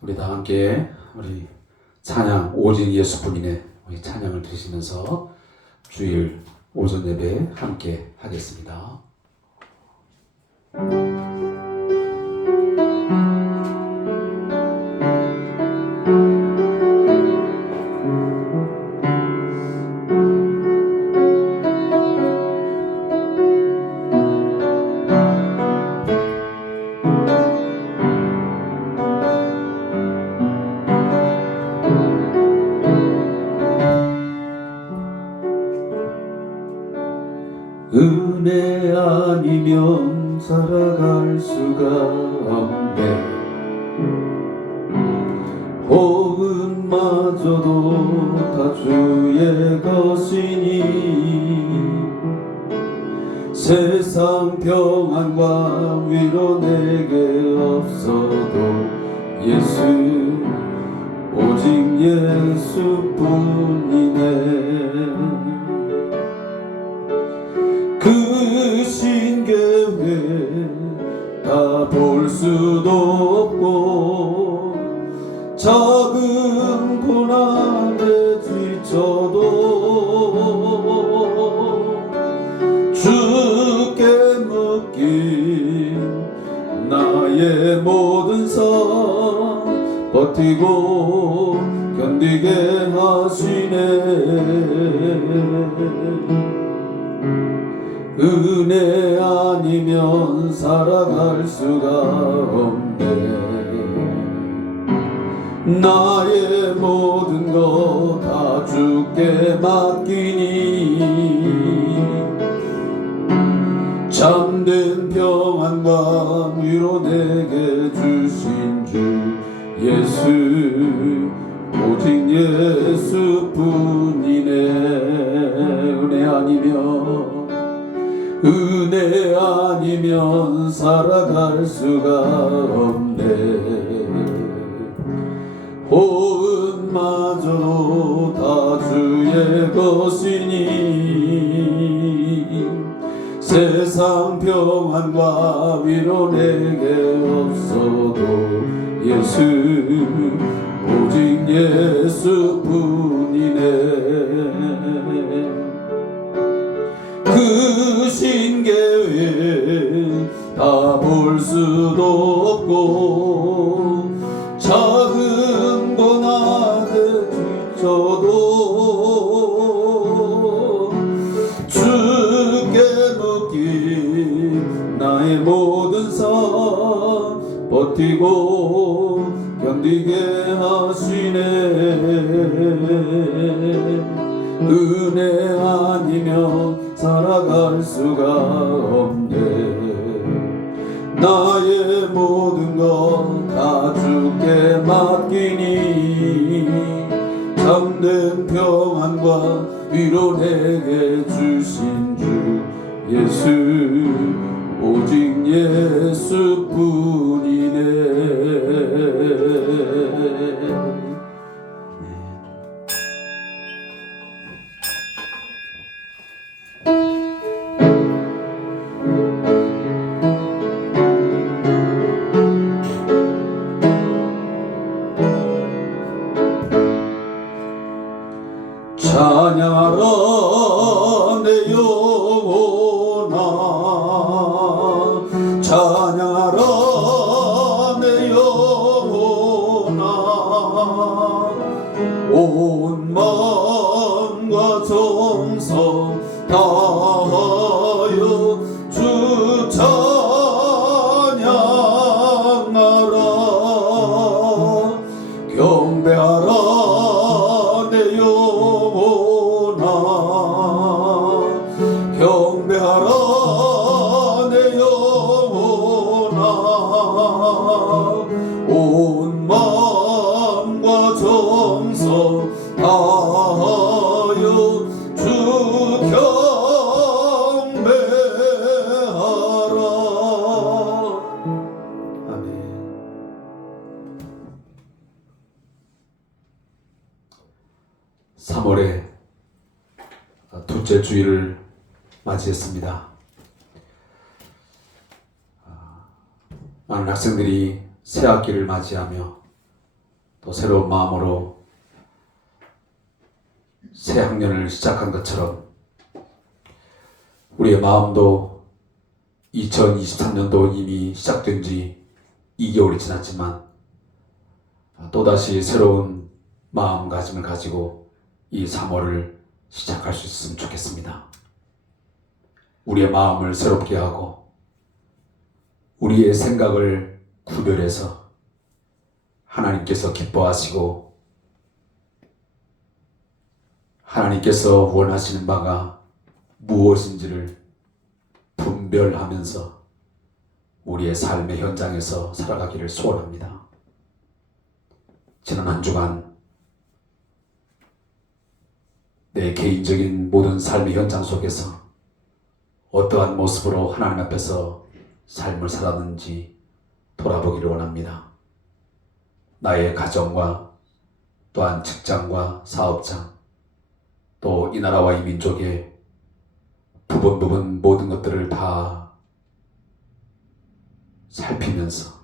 우리 다 함께 우리 찬양 오직 예수뿐이네 우리 찬양을 드리시면서 주일 오전 예배 함께 하겠습니다. 은혜 아니면 살아갈 수가 없네. 호흡마저도 다 주의 것이니 세상 평안과 위로 내게 없어도 예수 오직 예수뿐이네. 그 신계회 다 볼 수도 없고 작은 고난에 지쳐도 주께 묶인 나의 모든 삶 버티고 견디게 하시네. 은혜 아니면 살아갈 수가 없네. 나의 모든 것 다 주께 맡기니 참된 평안과 위로 내게 주신 주 예수 오직 예수뿐이네. 은혜 아니면 살아갈 수가 없네. 호흡마저도 다 주의 것이니 세상 평안과 위로 내게 없어도 예수 오직 예수뿐이네. 그 신계회 다 볼 수도 없고 작은 고난에 지쳐도 주께 묶인 나의 모든 삶 버티고 견디게 하시네. 은혜 아니면 살아갈 수가 없네. 나의 모든 것 다 주께 맡기니 참된 평안과 위로 내게 주신 주 예수 오직 예수뿐이네. 찬양하라 내 영혼아 찬양하라 내 영혼아 온 마음과 정성 다하여 주 찬양하라. 경배하라 내 영혼아 경배하라 내 영혼아 온 마음과 정성 다하여 주 경배하라. 아멘. (3월의) 둘째 주일을 맞이했습니다. 많은 학생들이 새 학기를 맞이하며 또 새로운 마음으로 새 학년을 시작한 것처럼 우리의 마음도 2023년도 이미 시작된 지 2개월이 지났지만 또다시 새로운 마음가짐을 가지고 이 3월을 시작할 수 있으면 좋겠습니다. 우리의 마음을 새롭게 하고 우리의 생각을 구별해서 하나님께서 기뻐하시고 하나님께서 원하시는 바가 무엇인지를 분별하면서 우리의 삶의 현장에서 살아가기를 소원합니다. 지난 한 주간 내 개인적인 모든 삶의 현장 속에서 어떠한 모습으로 하나님 앞에서 삶을 살았는지 돌아보기를 원합니다. 나의 가정과 또한 직장과 사업장 또 이 나라와 이 민족의 부분 모든 것들을 다 살피면서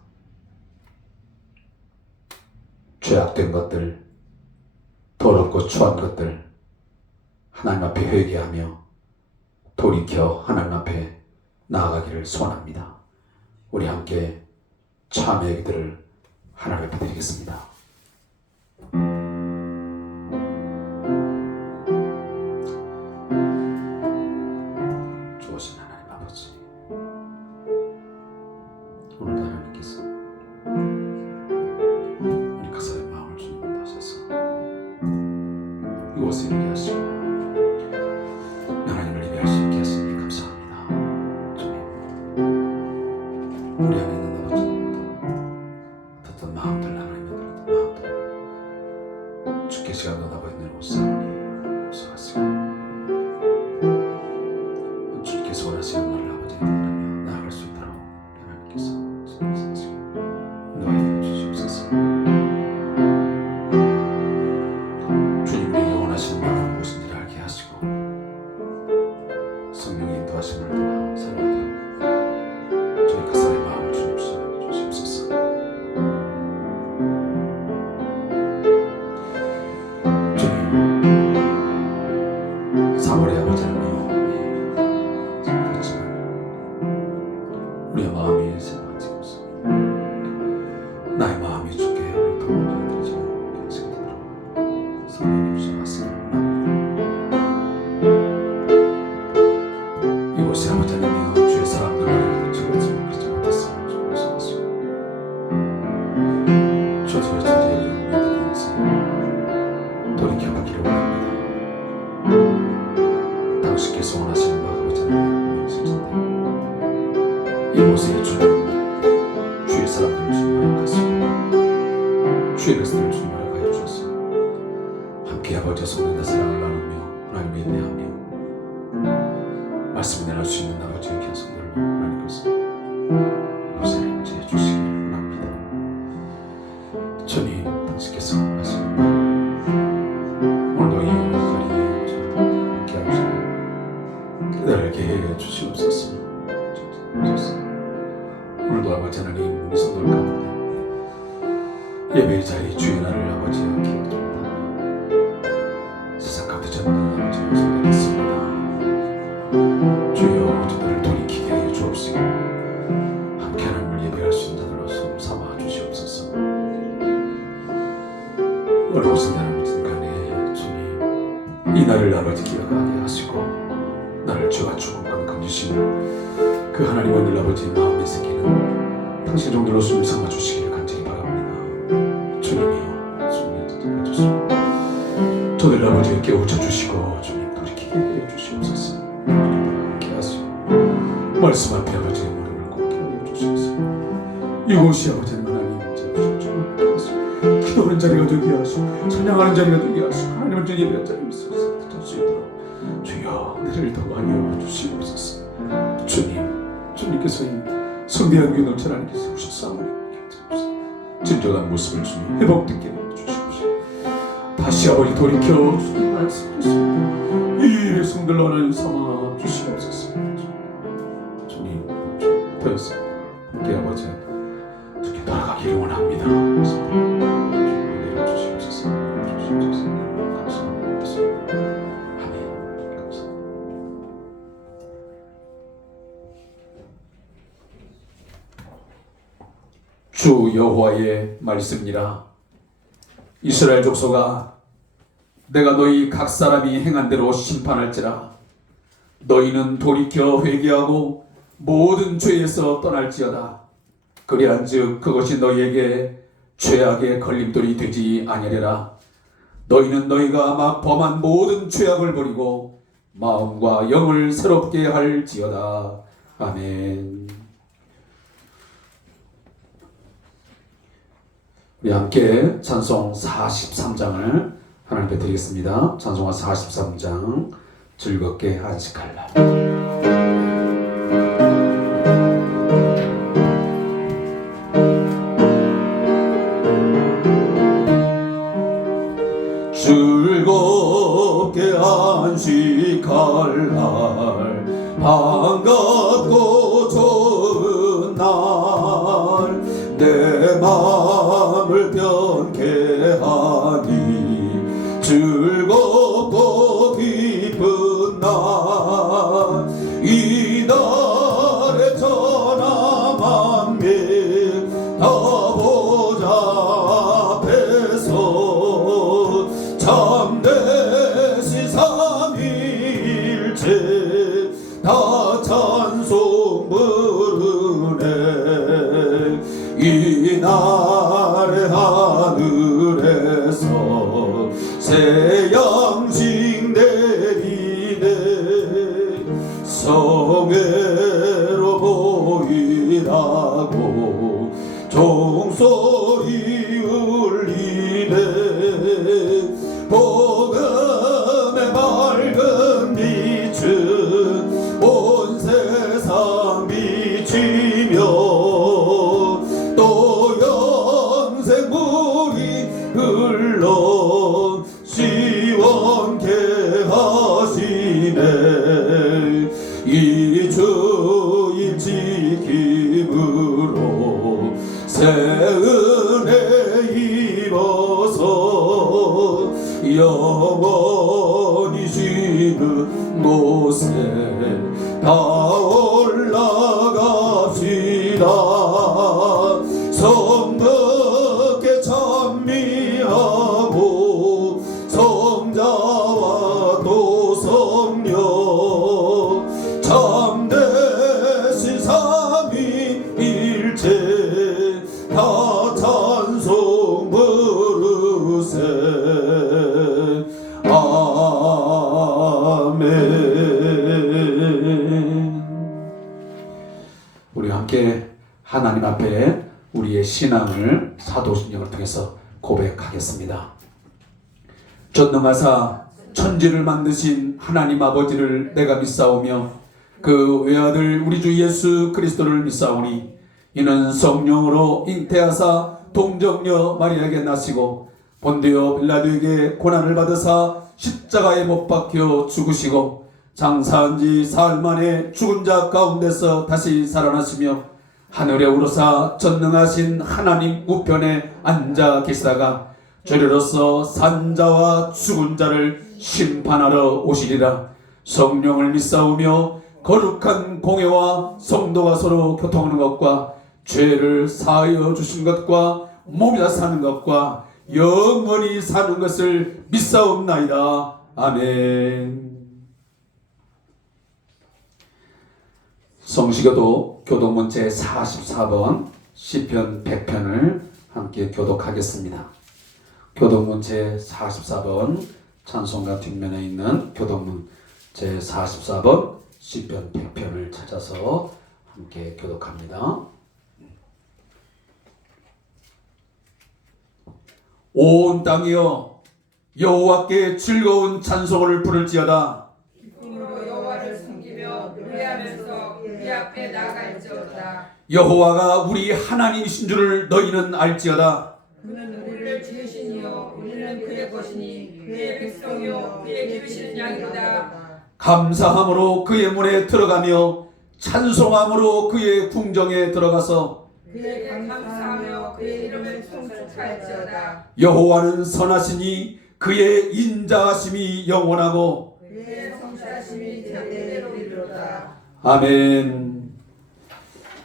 죄악된 것들, 더럽고 추한 것들 하나님 앞에 회개하며 돌이켜 하나님 앞에 나아가기를 소원합니다. 우리 함께 참회의 기도를 하나님 앞에 드리겠습니다. 주오신 하나님 아버지, 오늘도 하나님께서 우리 각자의 마음을 주님께 하셔서 이곳에 있게 하시고 하나님을 예배할 수 있게 하시니 감사합니다. 주님, 우리 안에 있는 아버지 어떤 마음들 하나님의 어떤 마음들 주께 시간 너다고 있는 옷사오니 용서하시고 주께서 원하시는 말을 아버지께 드리며 나아갈 수 있도록 하나님께서 인도하시고 인도하여 주시옵소서. 주님 우리에게 원하시는 바가 무엇인지를 알게 하시고 성령의 인도하심을 따라 살아가도록 저희 각자의 마음을 주님 주시옵소서. 주님 3월의 아버지 하나님 그렇지만 우리의 마음이 새로워지면서 나의 마음이 주께 오늘도 드리지는 괜찮도록 성령님 주셔서 이곳에 아버지 하나님 주의 사람들을 저같지만 그렇지 못했으면 주옵소서. 저주의 자리에 용맹하든지 돌이켜보기를 원합니다. 당신께서 원하시는 바가 아버지 하나님 있으신데 이곳에 주는 주의 사람들을 주님 허락하시고 주의 백성들을 주님 허락하여 주셔서 함께 아버지의 성령의 사랑을 나누며 하나님을 예배하며 말씀을 내놓을 수 있는 아버지의 견성들로 하나님께서 이곳에 임재해 주시기를 원합니다. 주님 당신께서 하시는 말 오늘도 이 자리에 함께 하시고 깨달게 해 주시옵소서. 오늘도 아버지 하나님 우리 성도들 가운데 예배의 자리에 주의 날을 아버지 기억드립니다. 세상 가운데 전부 아버지의 성도들이 있습니다. 주여 저들을 돌이키게 하여 주옵시고 함께 하나님을 예배할 수 있는 자들로 손 삼아 주시옵소서. 어려우신 하나님 간에 주님 이 날을 아버지 기억하게 하시고 나를 죄와 죽음과 건지시는 그 하나님 오늘 아버지의 마음에 새기는 당신 종들로 숨을 삼아 주시기를 간절히 바랍니다. 주님이여 주님 해주시고 저들 아버지를 깨우쳐 주시고 주님 돌이키게 해 주시옵소서. 함께 하시고 말씀 앞에 아버지의 무릎을 꿇게 해 주시옵소서. 이곳이 아버지 하나님 기도하는 자리가 되게 하시고 찬양하는 자리가 되게 하시고 하나님을 주님 예배하는 자리가 있어서 수 있도록 주여 은혜를 더 많이 주시옵소서. 주님께서 이 성대한 귀 넘쳐 하나님께서 오셨사오니 진정한 모습을 주님 회복되게 해주시옵소서. 다시 아버지 돌이켜 주님 말씀하시고 이 백성들로 하나님 삼아 주시옵소서. 주님 되었습니다. 함께 아버지 따라가기를 원합니다. 은혜를 주시옵소서. 감사합니다. 아멘. 감사합니다. 주 여호와의 말씀이라. 이스라엘 족속아, 내가 너희 각 사람이 행한 대로 심판할지라. 너희는 돌이켜 회개하고 모든 죄에서 떠날지어다. 그리한즉 그것이 너희에게 죄악의 걸림돌이 되지 아니하리라. 너희는 너희가 막 범한 모든 죄악을 버리고 마음과 영을 새롭게 할지어다. 아멘. 우리 함께 찬송 43장을 하나님께 드리겠습니다. 찬송가 43장 즐겁게 안식할라. 즐겁게 안식할 날, 반갑고 좋은 날, 내 마음을 편케 하니 즐겁고 기쁜 날, 이달의 천하 만민 다 보좌 앞에서 참되신 삼위일체 다 찬송 부르네. 이날의 하늘에서 새 양식 내리네. 성회로 보이라고 종소리 울리네. 복음의 밝은 빛은 온 세상 비치며 또 영생물이 흘러 시원케 하시네. 이 주일 지킴으로 새 은혜 입어서 영원히 쉬는 곳에 다 올라갑시다. 성밖에 찬미하고 성자와 또 성령 참되신 삼위일체 다 찬송 부르세. 아멘. 우리 함께 하나님 앞에 우리의 신앙을 사도신경을 통해서 고백하겠습니다. 전능하사 천지를 만드신 하나님 아버지를 내가 믿사오며 그 외아들 우리 주 예수 그리스도를 믿사오니 이는 성령으로 잉태하사 동정녀 마리아에게 나시고 본디오 빌라도에게 고난을 받으사 십자가에 못 박혀 죽으시고 장사한 지 사흘 만에 죽은 자 가운데서 다시 살아나시며 하늘에 오르사 전능하신 하나님 우편에 앉아 계시다가 저리로서 산 자와 죽은 자를 심판하러 오시리라. 성령을 믿사오며 거룩한 공회와 성도가 서로 교통하는 것과 죄를 사하여 주신 것과 몸이라 사는 것과 영원히 사는 것을 믿사옵나이다. 아멘. 성시교도 교독문 제44번 시편 100편을 함께 교독하겠습니다. 교독문 제44번 찬송가 뒷면에 있는 교독문 제44번 시편 100편을 찾아서 함께 교독합니다. 온 땅이여 여호와께 즐거운 찬송을 부를지어다. 기쁨으로 여호와를 섬기며 노래하면서 그의 앞에 나아갈지어다. 여호와가 우리 하나님이신 줄을 너희는 알지어다. 그는 우리를 지으신 이요 우리는 그의 것이니 그의 백성이요 그의 기르시는 양이로다. 감사함으로 그의 문에 들어가며 찬송함으로 그의 궁정에 들어가서 그에게 감사하며 그의 이름을 송축할지어다. 여호와는 선하시니 그의 인자하심이 영원하고 그의 성실하심이 대대로 이르로다. 아멘.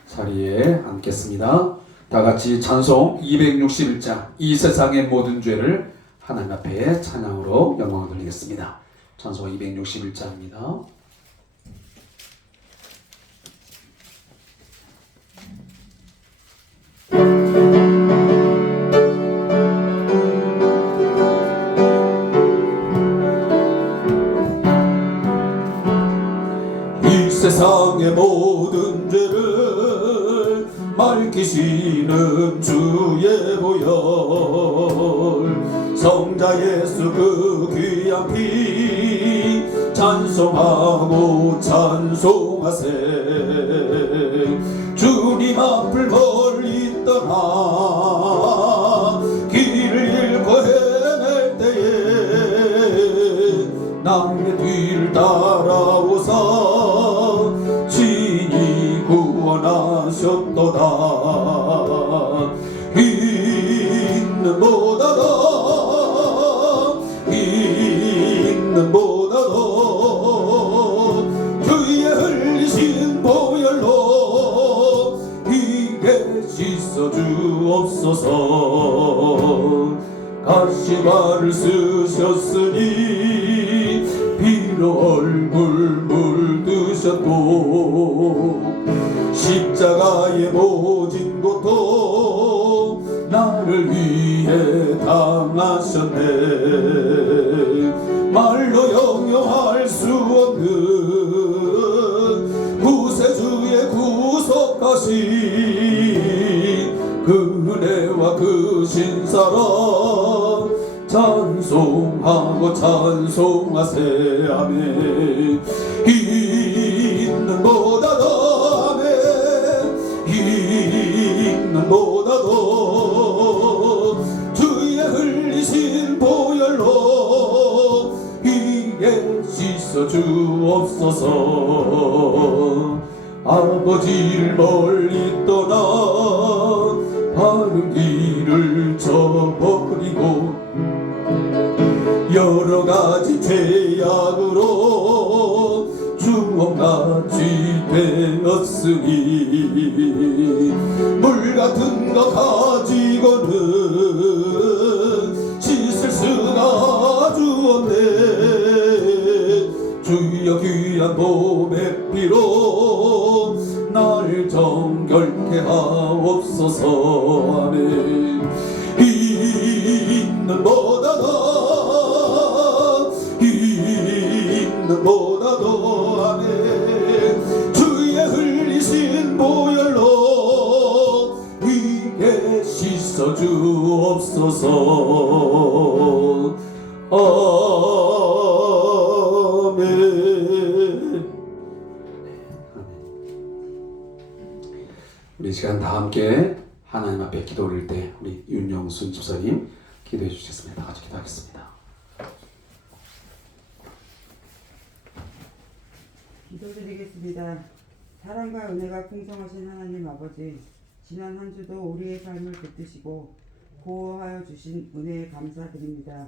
자리에 앉겠습니다. 다 같이 찬송 261장 이 세상의 모든 죄를 하나님 앞에 찬양으로 영광을 돌리겠습니다. 찬송 261장입니다. 이 세상의 모든 죄를 맑히시는 주의 보혈 성자 예수 그 귀한 피 찬송하고 찬송하세. 주님 앞을 멀리 떠나 길을 잃고 헤맬 때에 남의 뒤를 따라오사 친히 구원하셨도다. 있는 보다도 주의 흘리신 보혈로 이게 씻어 주옵소서. 가시화를 쓰셨으니 피로 얼굴 물드셨고 십자가의 모진 고통 나를 위해 당하셨네. 말로 영영할 수 없는 구세주의 구속하신 그 은혜와 그 신사랑 찬송하고 찬송하세. 아멘. 있는 보다도 아멘. 있는 보다도 주의 흘리신 보혈로 이에 씻어 주옵소서. 아버지를 멀리 떠나 바른 길을 저버리고 여러 가지 죄악으로 주먹같이 되었으니 물 같은 거 가지고는 씻을 수가 아주 없네. 주여 귀한 보배 피로 날 정결케 하옵소서. 아멘. 있는 보다도 아멘. 주의 흘리신 보혈로 이게 씻어 주옵소서. 아멘. 우리 시간 다 함께 하나님 앞에 기도 올릴 때 우리 윤영순 집사님 기도해 주시겠습니다. 다 같이 기도하겠습니다. 기도드리겠습니다. 사랑과 은혜가 풍성하신 하나님 아버지, 지난 한 주도 우리의 삶을 붙드시고 보호하여 주신 은혜에 감사드립니다.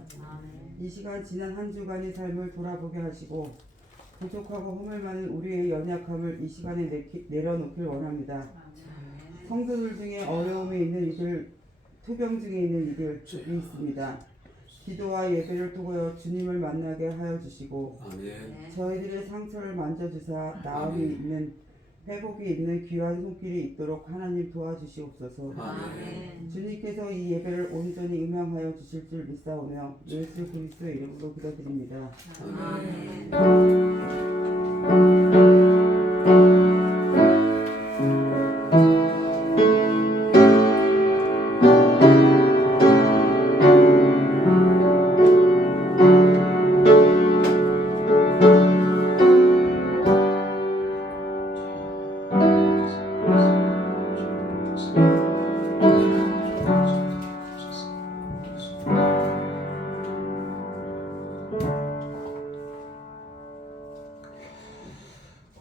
이 시간 지난 한 주간의 삶을 돌아보게 하시고 부족하고 허물 많은 우리의 연약함을 이 시간에 내려놓길 원합니다. 성도들 중에 어려움이 있는 이들, 투병 중에 있는 이들이 있습니다. 기도와 예배를 통하여 주님을 만나게 하여 주시고 아멘. 저희들의 상처를 만져주사 나음이 있는 회복이 있는 귀한 손길이 있도록 하나님 도와주시옵소서. 아멘. 주님께서 이 예배를 온전히 음향하여 주실 줄 믿사오며 예수 그리스도의 이름으로 기도드립니다. 아멘.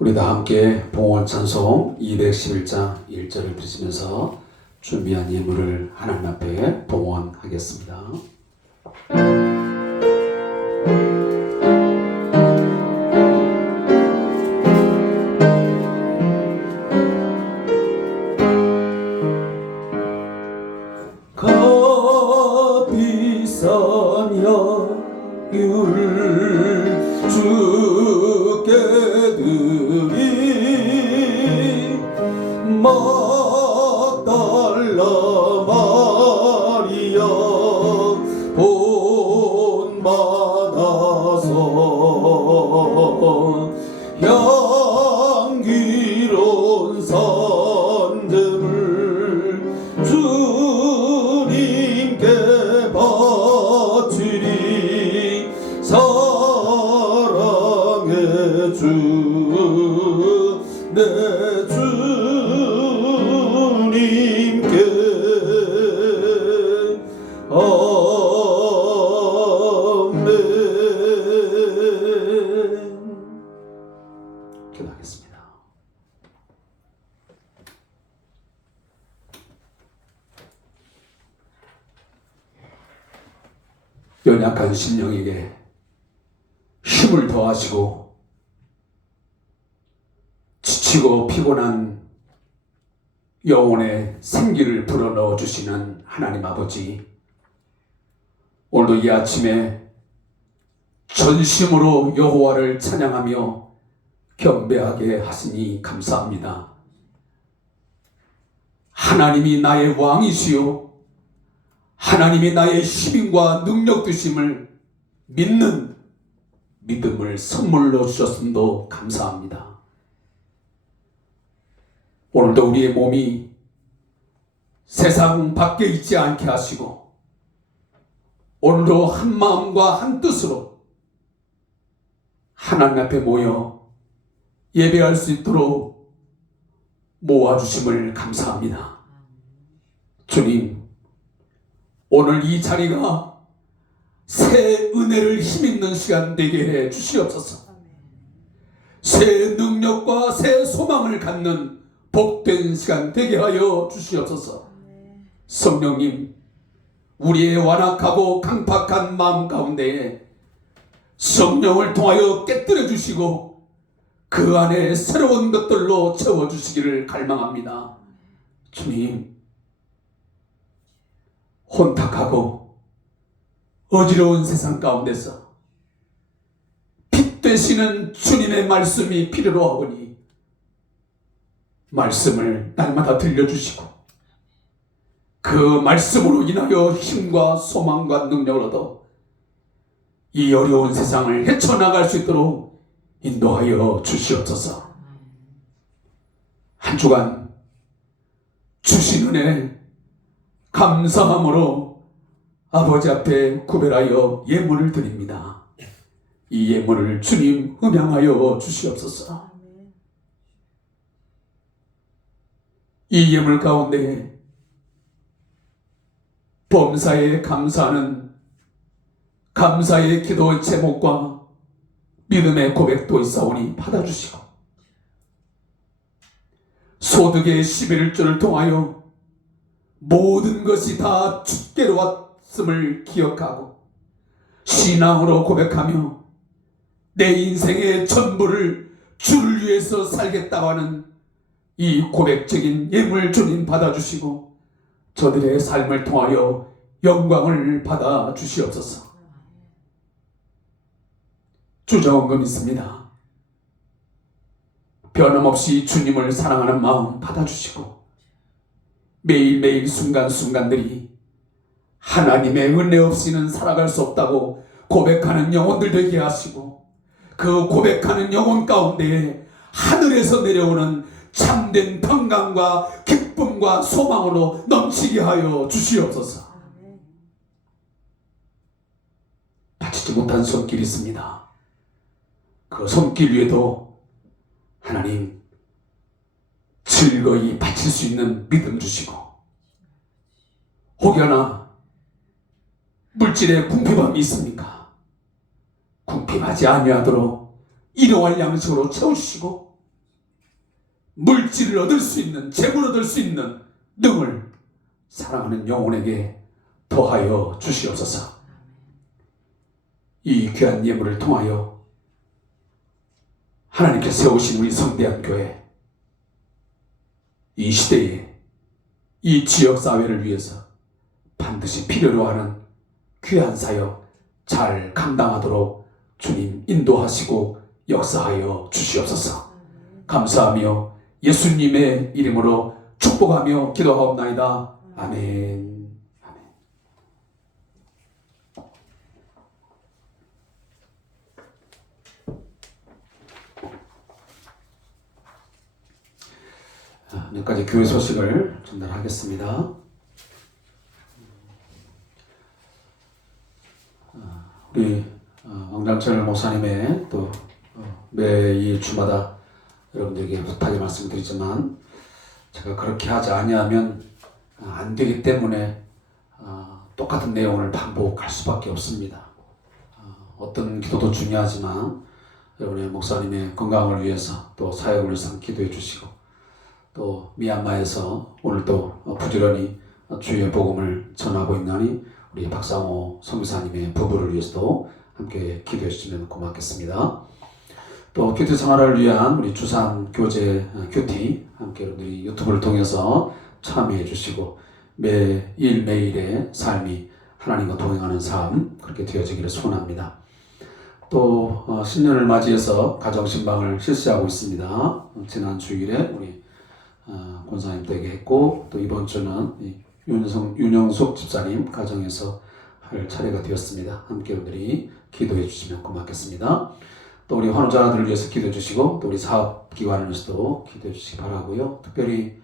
우리 다 함께 봉헌 찬송 211장 1절을 부르시면서 준비한 예물을 하나님 앞에 봉헌하겠습니다. 값비싼 향유를 주께 드린 막달라 마리아 본받아서 향기로운 산재물 주님께 바치리 사랑의 주 내 주님께 아멘. 기도하겠습니다. 연약한 심령에게 힘을 더하시고 지치고 피곤한 영혼의 생기를 불어넣어 주시는 하나님 아버지, 오늘도 이 아침에 전심으로 여호와를 찬양하며 경배하게 하시니 감사합니다. 하나님이 나의 왕이시요 하나님이 나의 힘과 능력 되심을 믿는 믿음을 선물로 주셨음도 감사합니다. 오늘도 우리의 몸이 세상 밖에 있지 않게 하시고 오늘도 한 마음과 한 뜻으로 하나님 앞에 모여 예배할 수 있도록 모아주심을 감사합니다. 주님, 오늘 이 자리가 새 은혜를 힘있는 시간 되게 해 주시옵소서. 새 능력과 새 소망을 갖는 복된 시간 되게 하여 주시옵소서. 성령님, 우리의 완악하고 강팍한 마음 가운데에 성령을 통하여 깨뜨려 주시고 그 안에 새로운 것들로 채워주시기를 갈망합니다. 주님, 혼탁하고 어지러운 세상 가운데서 빛 되시는 주님의 말씀이 필요로 하오니 말씀을 날마다 들려주시고 그 말씀으로 인하여 힘과 소망과 능력을 얻어 이 어려운 세상을 헤쳐나갈 수 있도록 인도하여 주시옵소서. 한 주간 주신 은혜 감사함으로 아버지 앞에 구별하여 예물을 드립니다. 이 예물을 주님 음양하여 주시옵소서. 이 예물 가운데 범사에 감사하는 감사의 기도의 제목과 믿음의 고백도 있사오니 받아주시고 소득의 11조를 통하여 모든 것이 다 주께로 왔음을 기억하고 신앙으로 고백하며 내 인생의 전부를 주를 위해서 살겠다고 하는 이 고백적인 예물 주님 받아주시고 저들의 삶을 통하여 영광을 받아주시옵소서. 주저원금 있습니다. 변함없이 주님을 사랑하는 마음 받아주시고 매일매일 순간순간들이 하나님의 은혜 없이는 살아갈 수 없다고 고백하는 영혼들 되게 하시고 그 고백하는 영혼 가운데에 하늘에서 내려오는 참된 평강과 기쁨과 소망으로 넘치게 하여 주시옵소서. 바치지 못한 손길이 있습니다. 그 손길 위에도 하나님 즐거이 바칠 수 있는 믿음 주시고 혹여나 물질에 궁핍함이 있습니까? 궁핍하지 아니하도록 일용할 양식으로 채우시고 물질을 얻을 수 있는 재물을 얻을 수 있는 능을 사랑하는 영혼에게 더하여 주시옵소서. 이 귀한 예물을 통하여 하나님께 세우신 우리 성대한 교회, 이 시대에 이 지역사회를 위해서 반드시 필요로 하는 귀한 사역 잘 감당하도록 주님 인도하시고 역사하여 주시옵소서. 감사하며 예수님의 이름으로 축복하며 기도하옵나이다. 아멘. 몇 가지 교회 소식을 전달하겠습니다. 우리 왕장철 목사님의 또 매일 주마다 여러분들에게 부탁의 말씀을 드리지만, 제가 그렇게 하지 아니하면 안 되기 때문에 똑같은 내용을 반복할 수밖에 없습니다. 어떤 기도도 중요하지만 여러분의 목사님의 건강을 위해서 또 사역을 위해서 기도해 주시고, 또 미얀마에서 오늘 또 부지런히 주의 복음을 전하고 있나니 우리 박상호 선교사님의 부부를 위해서도 함께 기도해 주시면 고맙겠습니다. 또 큐티 생활을 위한 우리 주산 교제 큐티 함께 여러분들이 유튜브를 통해서 참여해 주시고, 매일매일의 삶이 하나님과 동행하는 삶 그렇게 되어지기를 소원합니다. 또 신년을 맞이해서 가정신방을 실시하고 있습니다. 지난 주일에 우리 권사님 댁에 했고, 또 이번 주는 윤영숙 집사님 가정에서 할 차례가 되었습니다. 함께 여러분들이 기도해 주시면 고맙겠습니다. 또 우리 환우자들을 위해서 기도해 주시고, 또 우리 사업기관을 위해서도 기도해 주시기 바라고요. 특별히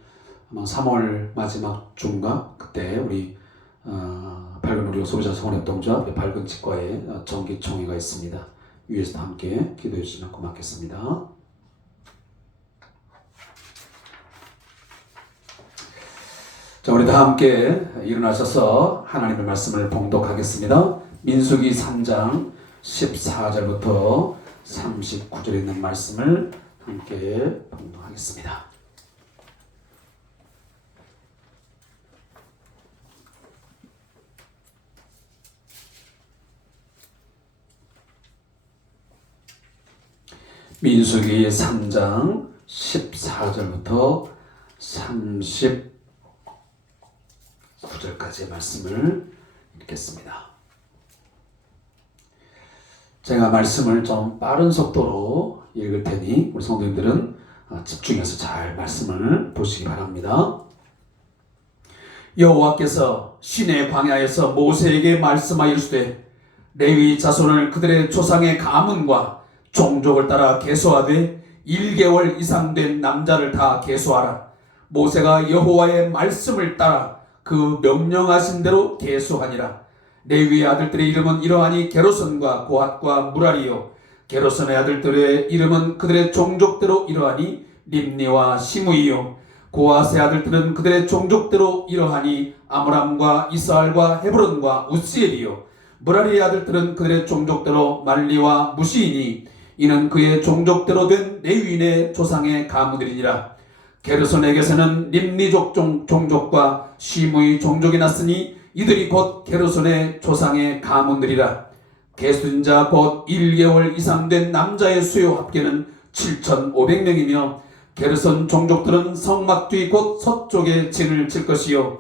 아마 3월 마지막 주인가 그때 우리 밝은 우리 소비자 성원협동조합 밝은 치과에 정기총회가 있습니다. 위에서도 함께 기도해 주시면 고맙겠습니다. 자, 우리 다 함께 일어나셔서 하나님의 말씀을 봉독하겠습니다. 민수기 3장 14절부터 39절에 있는 말씀을 함께 봉독하겠습니다. 민수기 3장 14절부터 39절까지의 말씀을 읽겠습니다. 제가 말씀을 좀 빠른 속도로 읽을 테니 우리 성도님들은 집중해서 잘 말씀을 보시기 바랍니다. 여호와께서 시내 광야에서 모세에게 말씀하여 이르시되, 레위 자손을 그들의 조상의 가문과 종족을 따라 계수하되 1개월 이상 된 남자를 다 계수하라. 모세가 여호와의 말씀을 따라 그 명령하신 대로 계수하니라. 레위의 아들들의 이름은 이러하니 게르손과 고핫과 무라리요. 게르손의 아들들의 이름은 그들의 종족대로 이러하니 림니와 시므이요. 고핫의 아들들은 그들의 종족대로 이러하니 아므람과 이스할과 헤브론과 우시엘이요. 무라리의 아들들은 그들의 종족대로 말리와 무시이니 이는 그의 종족대로 된 레위인의 조상의 가문들이니라. 게르손에게서는 림니족 종족과 시므이 종족이 났으니 이들이 곧 게르손의 조상의 가문들이라. 계수인자 곧 1개월 이상 된 남자의 수요 합계는 7,500명이며 게르손 종족들은 성막 뒤 곧 서쪽에 진을 칠 것이요.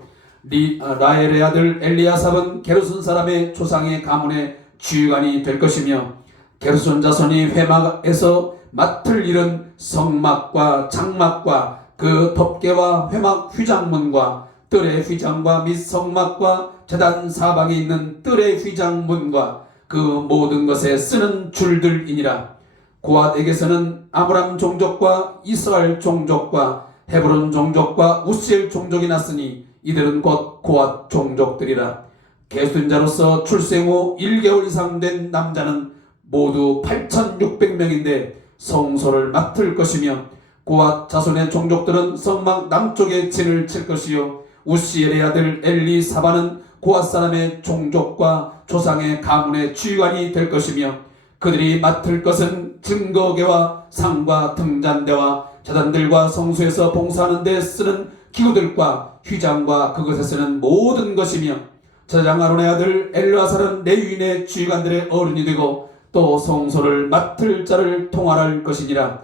라헬의 아들 엘리아삽은 게르손 사람의 조상의 가문의 주관이 될 것이며, 게르손 자손이 회막에서 맡을 일은 성막과 장막과 그 덮개와 회막 휘장문과 뜰의 휘장과 및 성막과 제단 사방에 있는 뜰의 휘장문과 그 모든 것에 쓰는 줄들이니라. 고핫에게서는 아므람 종족과 이스라엘 종족과 헤브론 종족과 우시엘 종족이 났으니 이들은 곧 고핫 종족들이라. 계수인자로서 출생 후 1개월 이상 된 남자는 모두 8,600명인데 성소를 맡을 것이며, 고핫 자손의 종족들은 성막 남쪽에 진을 칠 것이요. 우시엘의 아들 엘리사바는 고핫 사람의 종족과 조상의 가문의 주관이 될 것이며, 그들이 맡을 것은 증거계와 상과 등잔대와 제단들과 성소에서 봉사하는 데 쓰는 기구들과 휘장과 그것에 쓰는 모든 것이며 제사장 아론의 아들 엘르아살은 레위인의 주의관들의 어른이 되고 또 성소를 맡을 자를 통할할 것이니라.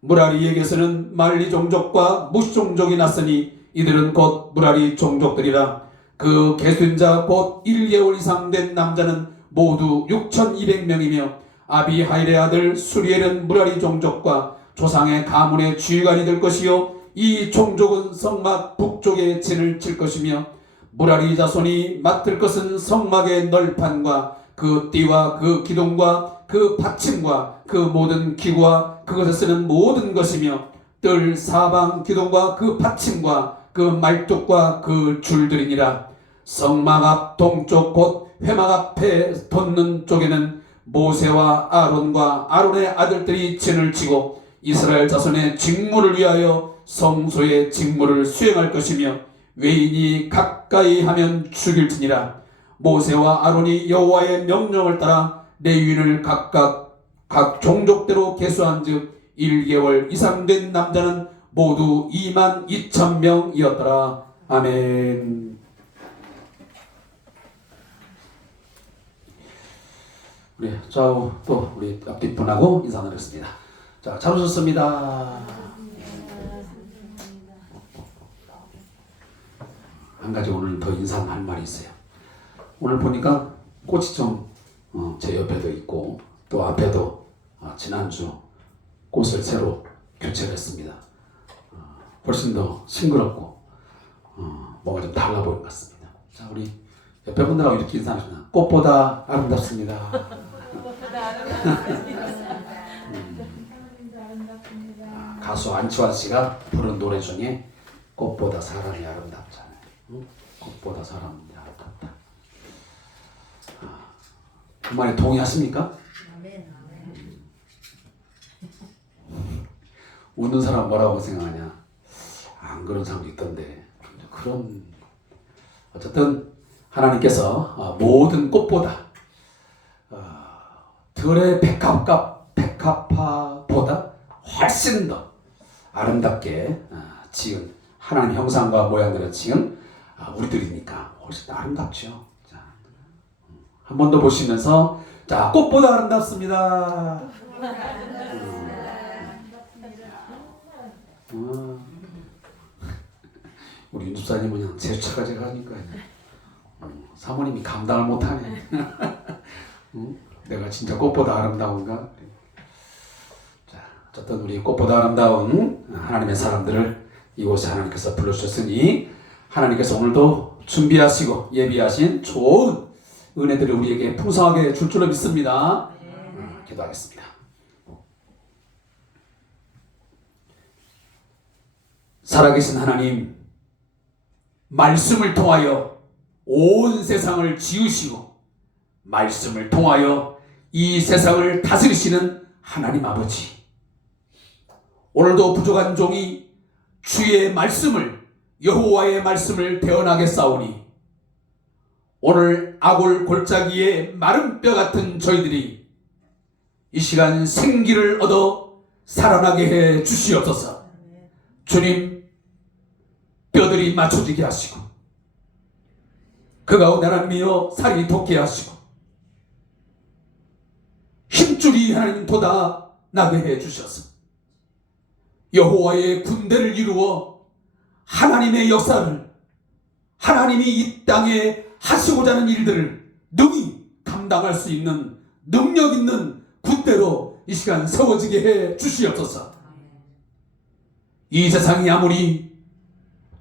무라리에게서는 말리 종족과 무시 종족이 났으니 이들은 곧 무라리 종족들이라. 그 계수인자 곧 1개월 이상 된 남자는 모두 6,200명이며 아비하일의 아들 수리엘은 무라리 종족과 조상의 가문의 주의관이 될 것이요 이 종족은 성막 북쪽에 진을 칠 것이며 무라리 자손이 맡을 것은 성막의 널판과 그 띠와 그 기둥과 그 받침과 그 모든 기구와 그것에 쓰는 모든 것이며 뜰 사방 기둥과 그 받침과 그 말뚝과 그 줄들이니라. 성막 앞 동쪽 곧 회막 앞에 돋는 쪽에는 모세와 아론과 아론의 아들들이 진을 치고 이스라엘 자손의 직무를 위하여 성소의 직무를 수행할 것이며 외인이 가까이 하면 죽일지니라. 모세와 아론이 여호와의 명령을 따라 레위인을 각각 각 종족대로 계수한 즉 1개월 이상 된 남자는 모두 22,000명이었더라. 아멘. 우리 좌우 또 우리 앞뒷분하고 인사 나누겠습니다. 자, 잘 오셨습니다. 한 가지 오늘 더 인사할 말이 있어요. 오늘 보니까 꽃이 좀 제 옆에도 있고 또 앞에도 지난주 꽃을 새로 교체를 했습니다. 훨씬 더 싱그럽고 뭔가 좀 달라 보이는 것 같습니다. 자, 우리 옆에 분들하고 이렇게 인사하시면 꽃보다 아름답습니다. 가수 안치환 씨가 부른 노래 중에 꽃보다 사람이 아름답잖아요. 꽃보다 사람이 아름답다. 그 말에 동의하십니까? 웃는 사람 뭐라고 생각하냐? 안 그런 사람도 있던데. 그런 어쨌든 하나님께서 모든 꽃보다 들의 백합화보다 훨씬 더 아름답게 지은 하나님 형상과 모양대로 지은 우리들이니까 훨씬 더 아름답죠. 자, 한 번 더 보시면서 자, 꽃보다 아름답습니다. 우리 윤집사님은 그냥 제차가 제가 하니까 사모님이 감당을 못하네. 내가 진짜 꽃보다 아름다운가? 자, 어쨌든 우리 꽃보다 아름다운 하나님의 사람들을 이곳에 하나님께서 불러주셨으니 하나님께서 오늘도 준비하시고 예비하신 좋은 은혜들을 우리에게 풍성하게 줄 줄로 믿습니다. 기도하겠습니다. 살아계신 하나님, 말씀을 통하여 온 세상을 지으시고 말씀을 통하여 이 세상을 다스리시는 하나님 아버지, 오늘도 부족한 종이 주의 말씀을 여호와의 말씀을 대언하게 싸우니 오늘 아골 골짜기에 마른 뼈 같은 저희들이 이 시간 생기를 얻어 살아나게 해 주시옵소서. 주님, 뼈들이 맞춰지게 하시고 그 가운데 하나님이여 살이 돋게 하시고 힘줄이 하나님 돋아 나게 해 주셔서 여호와의 군대를 이루어 하나님의 역사를 하나님이 이 땅에 하시고자 하는 일들을 능히 감당할 수 있는 능력 있는 군대로 이 시간 세워지게 해 주시옵소서. 이 세상이 아무리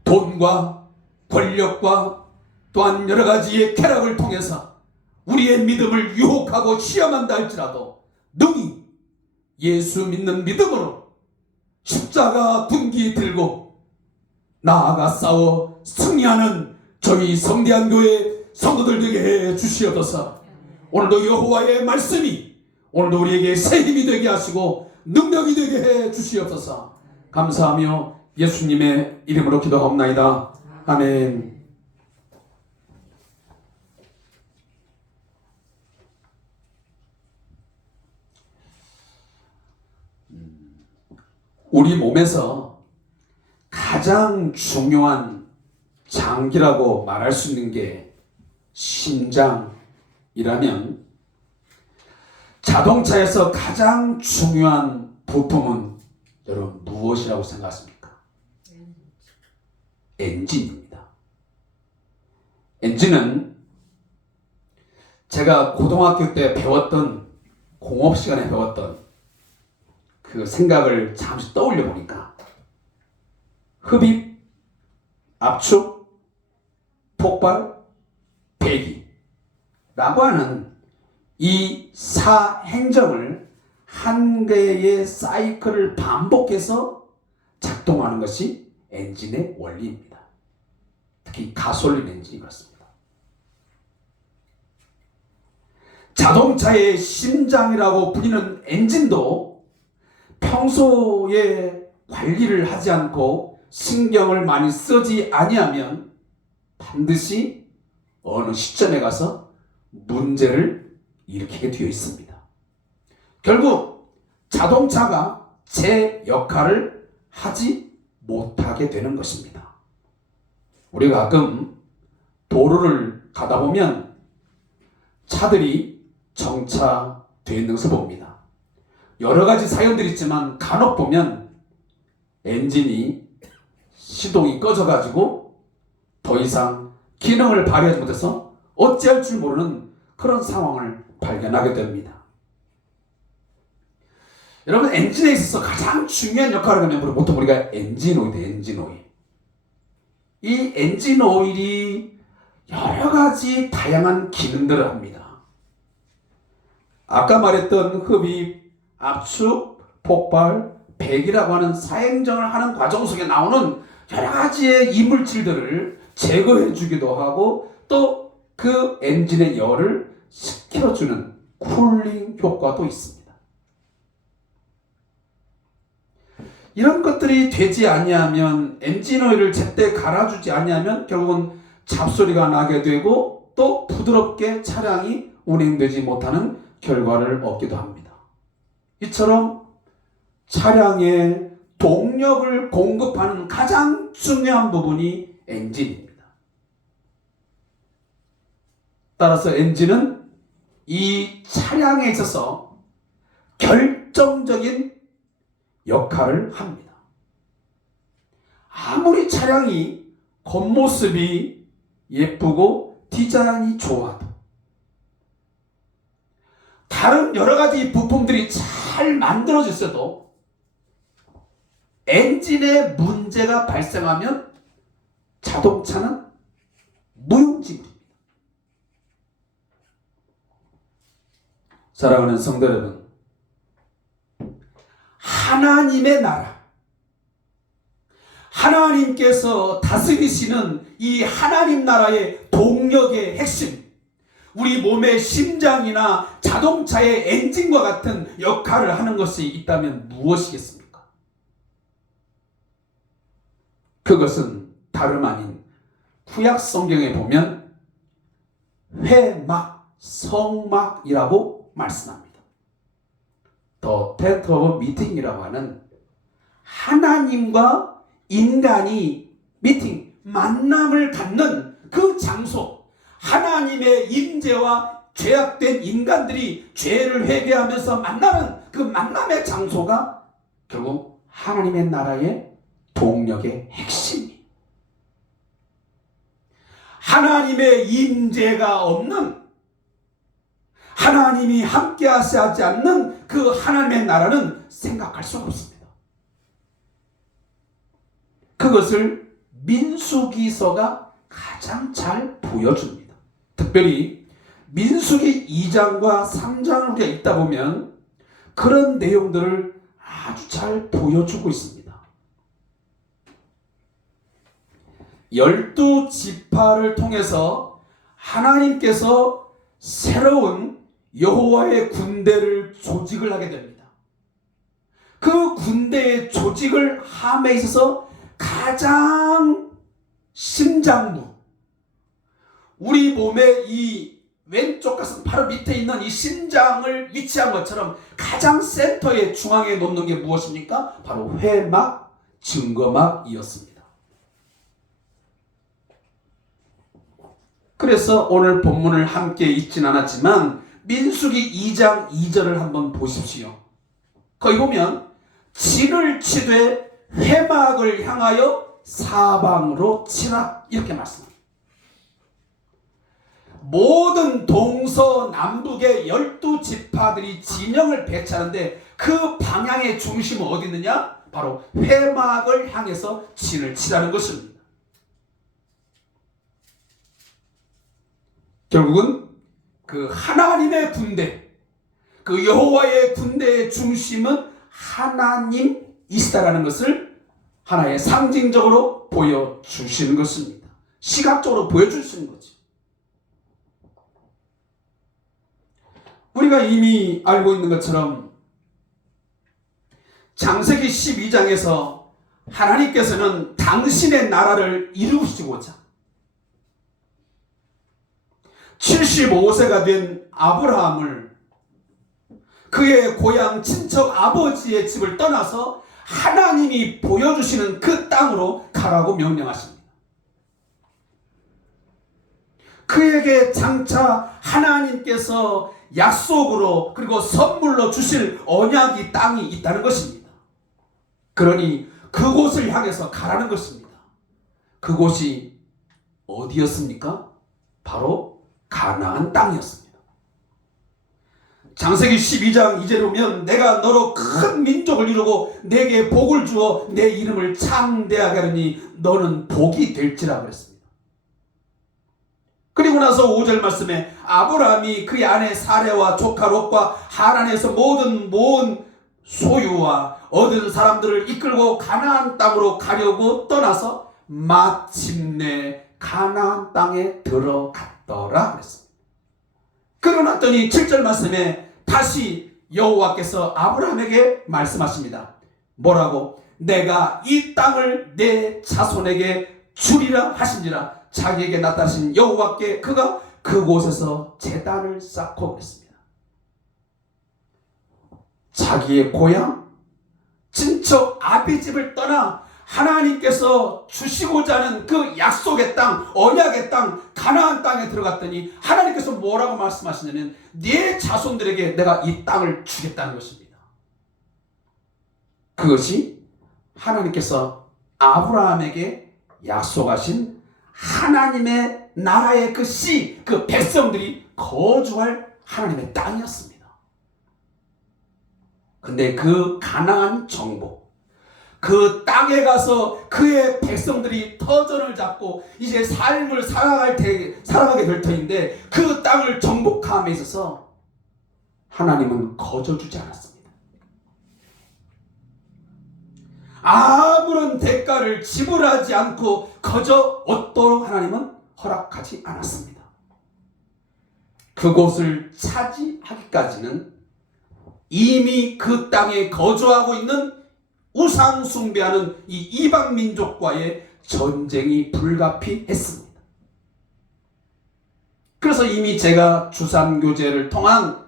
돈과 권력과 또한 여러 가지의 쾌락을 통해서 우리의 믿음을 유혹하고 시험한다 할지라도 능히 예수 믿는 믿음으로 십자가 둔기 들고 나아가 싸워 승리하는 저희 성대한 교회 성도들 되게 해 주시옵소서. 오늘도 여호와의 말씀이 오늘도 우리에게 새 힘이 되게 하시고 능력이 되게 해 주시옵소서. 감사하며 예수님의 이름으로 기도하옵나이다. 아멘. 우리 몸에서 가장 중요한 장기라고 말할 수 있는 게 심장이라면, 자동차에서 가장 중요한 부품은 여러분 무엇이라고 생각하십니까? 엔진입니다. 엔진은 제가 고등학교 때 배웠던, 공업 시간에 배웠던 그 생각을 잠시 떠올려 보니까 흡입, 압축, 폭발, 배기라고 하는 이 사행정을 한 개의 사이클을 반복해서 작동하는 것이 엔진의 원리입니다. 특히 가솔린 엔진이 그렇습니다. 자동차의 심장이라고 불리는 엔진도 평소에 관리를 하지 않고 신경을 많이 쓰지 아니하면 반드시 어느 시점에 가서 문제를 일으키게 되어 있습니다. 결국 자동차가 제 역할을 하지 못하게 되는 것입니다. 우리가 가끔 도로를 가다 보면 차들이 정차되어 있는 것을 봅니다. 여러 가지 사연들이 있지만 간혹 보면 엔진이 시동이 꺼져가지고 더 이상 기능을 발휘하지 못해서 어찌할 줄 모르는 그런 상황을 발견하게 됩니다. 여러분, 엔진에 있어서 가장 중요한 역할을 하면 보통 우리가 엔진 오일이에요. 엔진 오일. 이 엔진 오일이 여러 가지 다양한 기능들을 합니다. 아까 말했던 흡입, 압축, 폭발, 배기라고 하는 사행정을 하는 과정 속에 나오는 여러 가지의 이물질들을 제거해 주기도 하고, 또 그 엔진의 열을 식혀주는 쿨링 효과도 있습니다. 이런 것들이 되지 아니하면, 엔진 오일을 제때 갈아주지 아니하면 결국은 잡소리가 나게 되고 또 부드럽게 차량이 운행되지 못하는 결과를 얻기도 합니다. 이처럼 차량에 동력을 공급하는 가장 중요한 부분이 엔진입니다. 따라서 엔진은 이 차량에 있어서 결정적인 역할을 합니다. 아무리 차량이 겉모습이 예쁘고 디자인이 좋아도, 다른 여러 가지 부품들이 잘 만들어져 있어도 엔진에 문제가 발생하면 자동차는 무용지물입니다. 사랑하는 성도 여러분, 하나님의 나라, 하나님께서 다스리시는 이 하나님 나라의 동력의 핵심, 우리 몸의 심장이나 자동차의 엔진과 같은 역할을 하는 것이 있다면 무엇이겠습니까? 그것은 다름 아닌 구약 성경에 보면 회막, 성막이라고 말씀합니다. 더 텐트 오브 미팅이라고 하는 하나님과 인간이 미팅, 만남을 갖는 그 장소, 하나님의 임재와 죄악된 인간들이 죄를 회개하면서 만나는 그 만남의 장소가 결국 하나님의 나라의 동력의 핵심이에요. 하나님의 임재가 없는, 하나님이 함께 하지 않는 그 하나님의 나라는 생각할 수가 없습니다. 그것을 민수기서가 가장 잘 보여줍니다. 특별히 민수기 2장과 3장을 우리가 읽다 보면 그런 내용들을 아주 잘 보여주고 있습니다. 12지파를 통해서 하나님께서 새로운 여호와의 군대를 조직을 하게 됩니다. 그 군대의 조직을 함에 있어서 가장 심장부, 우리 몸의 이 왼쪽 가슴 바로 밑에 있는 이 심장을 위치한 것처럼 가장 센터의 중앙에 놓는 게 무엇입니까? 바로 회막, 증거막이었습니다. 그래서 오늘 본문을 함께 읽진 않았지만 민수기 2장 2절을 한번 보십시오. 거기 보면 진을 치되 회막을 향하여 사방으로 치라 이렇게 말씀합니다. 모든 동서남북의 12지파들이 진영을 배치하는데 그 방향의 중심은 어디 있느냐? 바로 회막을 향해서 진을 치라는 것입니다. 결국은 그 하나님의 군대, 그 여호와의 군대의 중심은 하나님이시다라는 것을 하나의 상징적으로 보여주시는 것입니다. 시각적으로 보여주시는 거죠. 우리가 이미 알고 있는 것처럼 창세기 12장에서 하나님께서는 당신의 나라를 이루시고자 75세가 된 아브라함을 그의 고향 친척 아버지의 집을 떠나서 하나님이 보여주시는 그 땅으로 가라고 명령하십니다. 그에게 장차 하나님께서 약속으로 그리고 선물로 주실 언약이 땅이 있다는 것입니다. 그러니 그곳을 향해서 가라는 것입니다. 그곳이 어디였습니까? 바로 가나안 땅이었습니다. 창세기 12장 2절에 보면 내가 너로 큰 민족을 이루고 내게 복을 주어 내 이름을 창대하게 하리니 너는 복이 될지라 그랬습니다. 그리고 나서 5절 말씀에 아브라함이 그의 아내 사레와 조카 롯과 하란에서 모든 모은 소유와 얻은 사람들을 이끌고 가나안 땅으로 가려고 떠나서 마침내 가나안 땅에 들어갔더라 그랬습니다. 그러났더니 7절 말씀에 다시 여호와께서 아브라함에게 말씀하십니다. 뭐라고? 내가 이 땅을 내 자손에게 주리라 하신지라. 자기에게 나타나신 여호와께 그가 그곳에서 제단을 쌓고 그랬습니다. 자기의 고향, 친척 아비집을 떠나 하나님께서 주시고자 하는 그 약속의 땅, 언약의 땅, 가나안 땅에 들어갔더니 하나님께서 뭐라고 말씀하시냐면 네 자손들에게 내가 이 땅을 주겠다는 것입니다. 그것이 하나님께서 아브라함에게 약속하신 하나님의 나라의 그 씨, 그 백성들이 거주할 하나님의 땅이었습니다. 근데 그 가나안 정복, 그 땅에 가서 그의 백성들이 터전을 잡고 이제 삶을 살아가게 될 터인데 그 땅을 정복함에 있어서 하나님은 거저주지 않았습니다. 아무런 대가를 지불하지 않고 거저 얻도록 하나님은 허락하지 않았습니다. 그곳을 차지하기까지는 이미 그 땅에 거주하고 있는 우상 숭배하는 이 이방 민족과의 전쟁이 불가피했습니다. 그래서 이미 제가 주산교제를 통한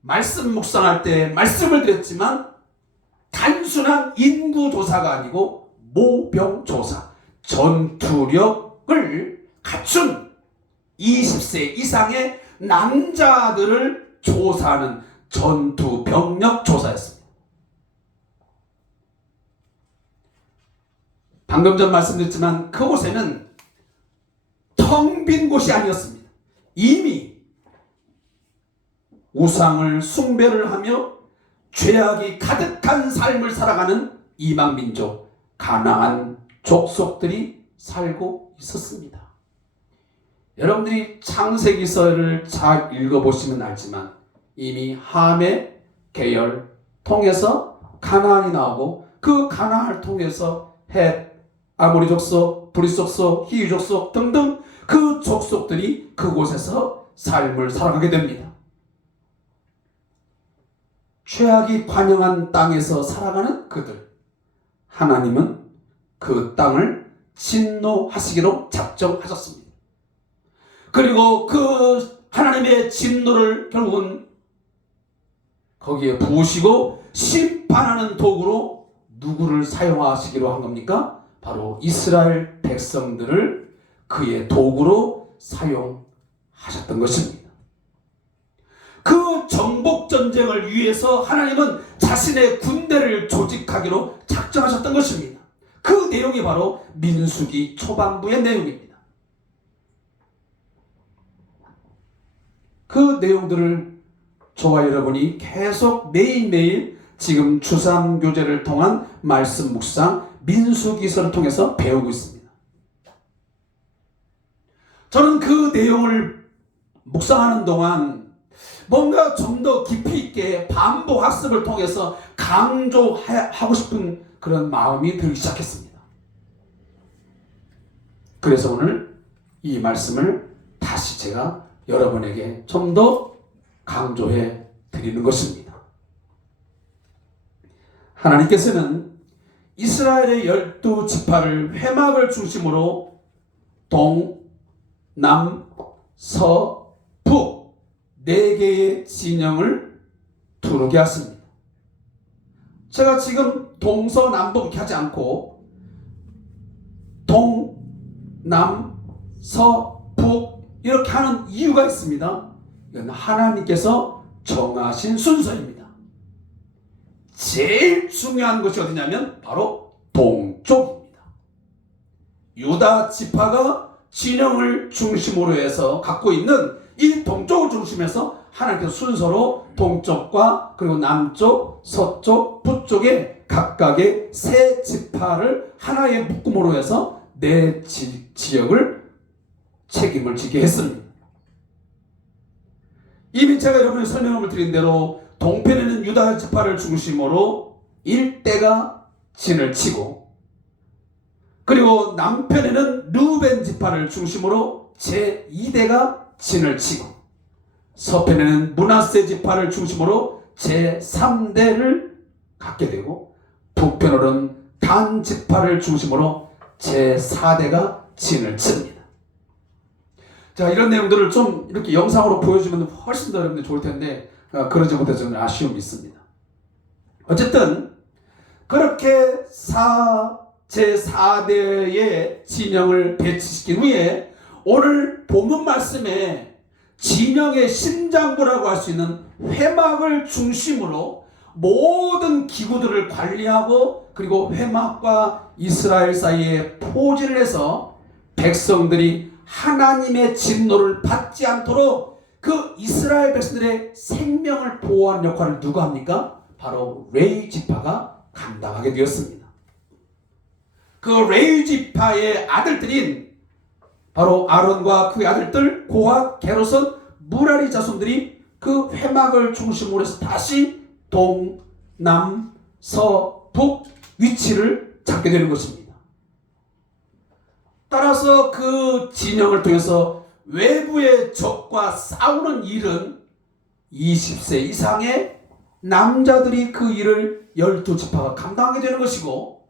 말씀 묵상할 때 말씀을 드렸지만 단순한 인구조사가 아니고 모병조사, 전투력을 갖춘 20세 이상의 남자들을 조사하는 전투병력 조사였습니다. 방금 전 말씀드렸지만 그곳에는 텅 빈 곳이 아니었습니다. 이미 우상을 숭배를 하며 죄악이 가득한 삶을 살아가는 이방민족 가나안 족속들이 살고 있었습니다. 여러분들이 창세기서를 잘 읽어보시면 알지만 이미 함의 계열 통해서 가나안이 나오고 그 가나안을 통해서 헷, 아모리 족속, 브릿 족속, 히위 족속 등등 그 족속들이 그곳에서 삶을 살아가게 됩니다. 죄악이 관영한 땅에서 살아가는 그들, 하나님은 그 땅을 진노하시기로 작정하셨습니다. 그리고 그 하나님의 진노를 결국은 거기에 부으시고 심판하는 도구로 누구를 사용하시기로 한 겁니까? 바로 이스라엘 백성들을 그의 도구로 사용하셨던 것입니다. 그 정복 전쟁을 위해서 하나님은 자신의 군대를 조직하기로 작정하셨던 것입니다. 그 내용이 바로 민수기 초반부의 내용입니다. 그 내용들을 저와 여러분이 계속 매일매일 지금 주상교제를 통한 말씀 묵상 민수기서를 통해서 배우고 있습니다. 저는 그 내용을 묵상하는 동안 뭔가 좀 더 깊이 있게 반복 학습을 통해서 강조하고 싶은 그런 마음이 들기 시작했습니다. 그래서 오늘 이 말씀을 다시 제가 여러분에게 좀 더 강조해 드리는 것입니다. 하나님께서는 이스라엘의 12지파를 회막을 중심으로 동, 남, 서, 북 4개의 진영을 두르게 하십니다. 제가 지금 동서남북 이렇게 하지 않고 동, 남, 서, 북 이렇게 하는 이유가 있습니다. 이건 하나님께서 정하신 순서입니다. 제일 중요한 것이 어디냐면 바로 동쪽입니다. 유다 지파가 진영을 중심으로 해서 갖고 있는 이 동쪽을 중심해서 하나님께서 순서로 동쪽과 그리고 남쪽, 서쪽, 북쪽에 각각의 세 지파를 하나의 묶음으로 해서 네 지역을 책임을 지게 했습니다. 이미 제가 여러분의 설명을 드린 대로 동편에는 유다 지파를 중심으로 1대가 진을 치고 그리고 남편에는 르우벤 지파를 중심으로 제2대가 진을 치고 서편에는 므낫세 지파를 중심으로 제3대를 갖게 되고 북편으로는 단 지파를 중심으로 제4대가 진을 칩니다. 자, 이런 내용들을 좀 이렇게 영상으로 보여주면 훨씬 더 여러분들 좋을 텐데 그러지 못해서 저는 아쉬움이 있습니다. 어쨌든 그렇게 제4대의 진영을 배치시킨 후에 오늘 본문 말씀에 진영의 심장부라고 할 수 있는 회막을 중심으로 모든 기구들을 관리하고 그리고 회막과 이스라엘 사이에 포진을 해서 백성들이 하나님의 진노를 받지 않도록 그 이스라엘 백성들의 생명을 보호하는 역할을 누가 합니까? 바로 레위 지파가 감당하게 되었습니다. 그 레위 지파의 아들들인 바로 아론과 그의 아들들 고핫, 게르손, 무라리 자손들이 그 회막을 중심으로 해서 다시 동, 남, 서, 북 위치를 잡게 되는 것입니다. 따라서 그 진영을 통해서 외부의 적과 싸우는 일은 20세 이상의 남자들이 그 일을 12지파가 감당하게 되는 것이고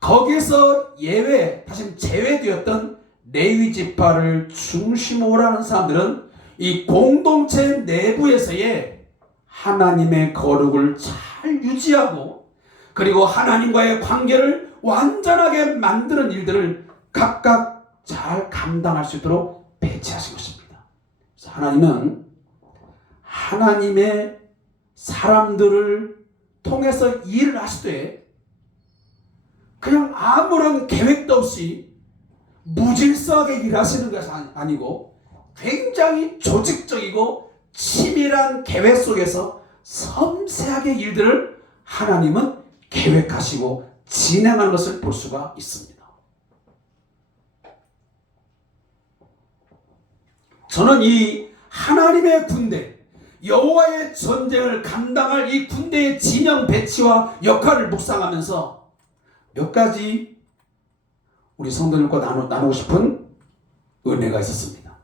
거기에서 예외, 다시 제외되었던 레위 지파를 중심으로 하는 사람들은 이 공동체 내부에서의 하나님의 거룩을 잘 유지하고 그리고 하나님과의 관계를 완전하게 만드는 일들을 각각 잘 감당할 수 있도록 배치하신 것입니다. 그래서 하나님은 하나님의 사람들을 통해서 일을 하시되 그냥 아무런 계획도 없이 무질서하게 일하시는 것이 아니고 굉장히 조직적이고 치밀한 계획 속에서 섬세하게 일들을 하나님은 계획하시고 진행하는 것을 볼 수가 있습니다. 저는 이 하나님의 군대, 여호와의 전쟁을 감당할 이 군대의 진영 배치와 역할을 묵상하면서 몇 가지 우리 성도들과 나누고 싶은 은혜가 있었습니다.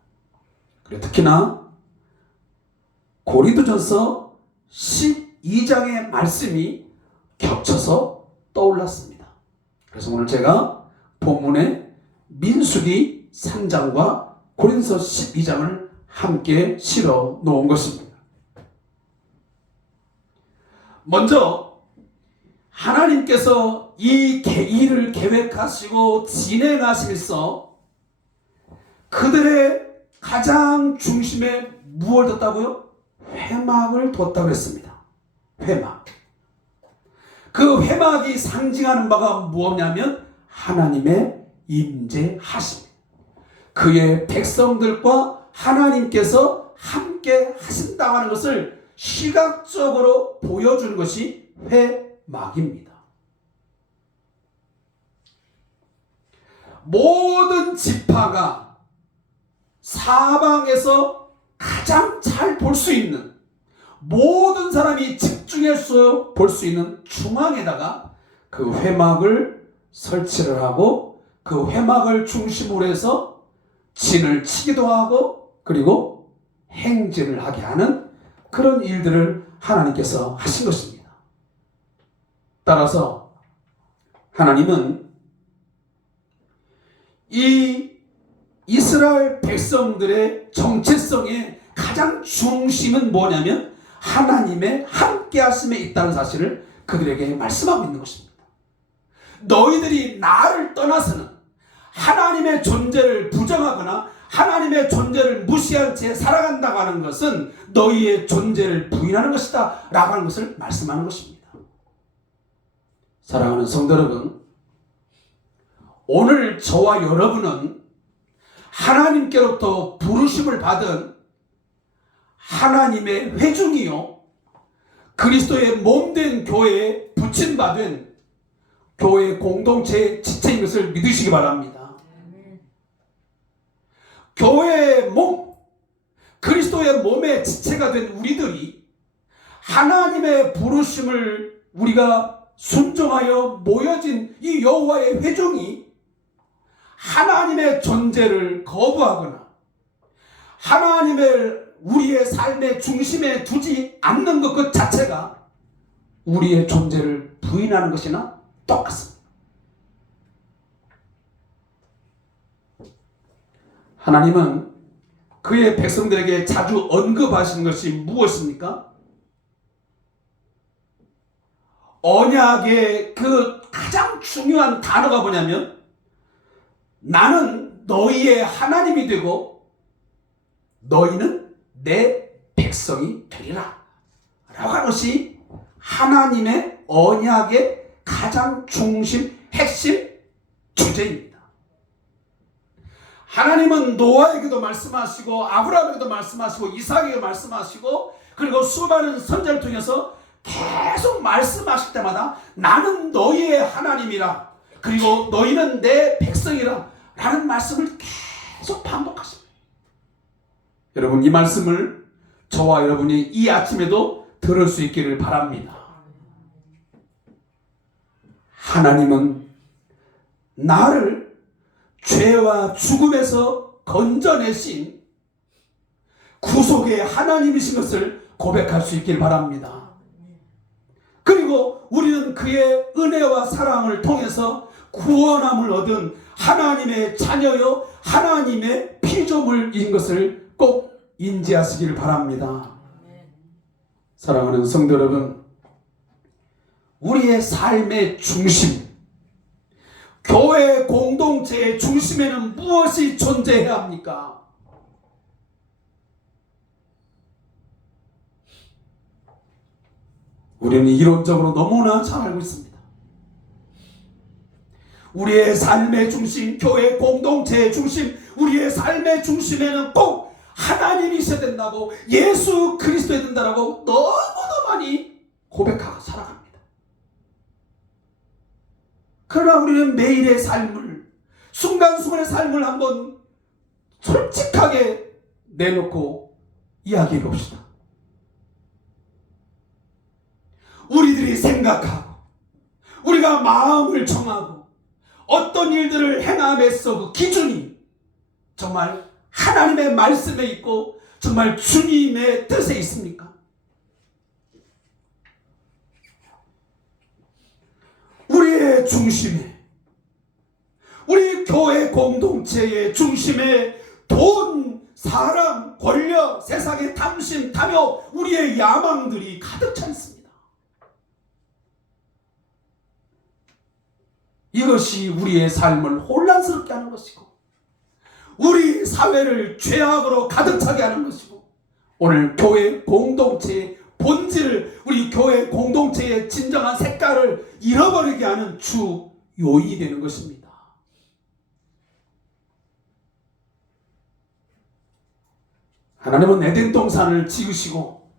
그리고 특히나 고린도전서 12장의 말씀이 겹쳐서 떠올랐습니다. 그래서 오늘 제가 본문에 민수기 3장과 고린도서 12장을 함께 실어 놓은 것입니다. 먼저 하나님께서 이 일을 계획하시고 진행하시면서 그들의 가장 중심에 무엇을 뒀다고요? 회막을 뒀다고 했습니다. 회막. 그 회막이 상징하는 바가 무엇냐면 하나님의 임재하심. 그의 백성들과 하나님께서 함께 하신다고 하는 것을 시각적으로 보여주는 것이 회막입니다. 모든 지파가 사방에서 가장 잘 볼 수 있는, 모든 사람이 집중해서 볼 수 있는 중앙에다가 그 회막을 설치를 하고 그 회막을 중심으로 해서 진을 치기도 하고 그리고 행진을 하게 하는 그런 일들을 하나님께서 하신 것입니다. 따라서 하나님은 이 이스라엘 백성들의 정체성의 가장 중심은 뭐냐면 하나님의 함께 하심에 있다는 사실을 그들에게 말씀하고 있는 것입니다. 너희들이 나를 떠나서는 하나님의 존재를 부정하거나 하나님의 존재를 무시한 채 살아간다고 하는 것은 너희의 존재를 부인하는 것이다 라고 하는 것을 말씀하는 것입니다. 사랑하는 성도 여러분, 오늘 저와 여러분은 하나님께로부터 부르심을 받은 하나님의 회중이요 그리스도의 몸된 교회에 부침받은 교회 공동체의 지체인 것을 믿으시기 바랍니다. 교회의 몸, 그리스도의 몸의 지체가 된 우리들이 하나님의 부르심을 우리가 순종하여 모여진 이 여호와의 회중이 하나님의 존재를 거부하거나 하나님을 우리의 삶의 중심에 두지 않는 것 그 자체가 우리의 존재를 부인하는 것이나 똑같습니다. 하나님은 그의 백성들에게 자주 언급하시는 것이 무엇입니까? 언약의 그 가장 중요한 단어가 뭐냐면 나는 너희의 하나님이 되고 너희는 내 백성이 되리라 라고 하는 것이 하나님의 언약의 가장 중심 핵심 주제입니다. 하나님은 노아에게도 말씀하시고 아브라함에게도 말씀하시고 이삭에게도 말씀하시고 그리고 수많은 선지자를 통해서 계속 말씀하실 때마다 나는 너희의 하나님이라 그리고 너희는 내 백성이라 라는 말씀을 계속 반복하십니다. 여러분 이 말씀을 저와 여러분이 이 아침에도 들을 수 있기를 바랍니다. 하나님은 나를 죄와 죽음에서 건져내신 구속의 하나님이신 것을 고백할 수 있길 바랍니다. 그리고 우리는 그의 은혜와 사랑을 통해서 구원함을 얻은 하나님의 자녀요 하나님의 피조물인 것을 꼭 인지하시길 바랍니다. 사랑하는 성도 여러분, 우리의 삶의 중심, 교회 공동체의 중심에는 무엇이 존재해야 합니까? 우리는 이론적으로 너무나 잘 알고 있습니다. 우리의 삶의 중심, 교회 공동체의 중심, 우리의 삶의 중심에는 꼭 하나님이 있어야 된다고, 예수 그리스도여야 된다고 너무도 많이 고백하고 살아갑니다. 그러나 우리는 매일의 삶을, 순간순간의 삶을 한번 솔직하게 내놓고 이야기해 봅시다. 우리들이 생각하고 우리가 마음을 정하고 어떤 일들을 행함에서 그 기준이 정말 하나님의 말씀에 있고 정말 주님의 뜻에 있습니까? 우리의 중심에, 우리 교회 공동체의 중심에 돈, 사람, 권력, 세상의 탐심, 탐욕, 우리의 야망들이 가득 차 있습니다. 이것이 우리의 삶을 혼란스럽게 하는 것이고 우리 사회를 죄악으로 가득 차게 하는 것이고 오늘 교회 공동체의 본질을 우리 교회 공동체의 진정한 색깔을 잃어버리게 하는 주 요인이 되는 것입니다. 하나님은 에덴 동산을 지으시고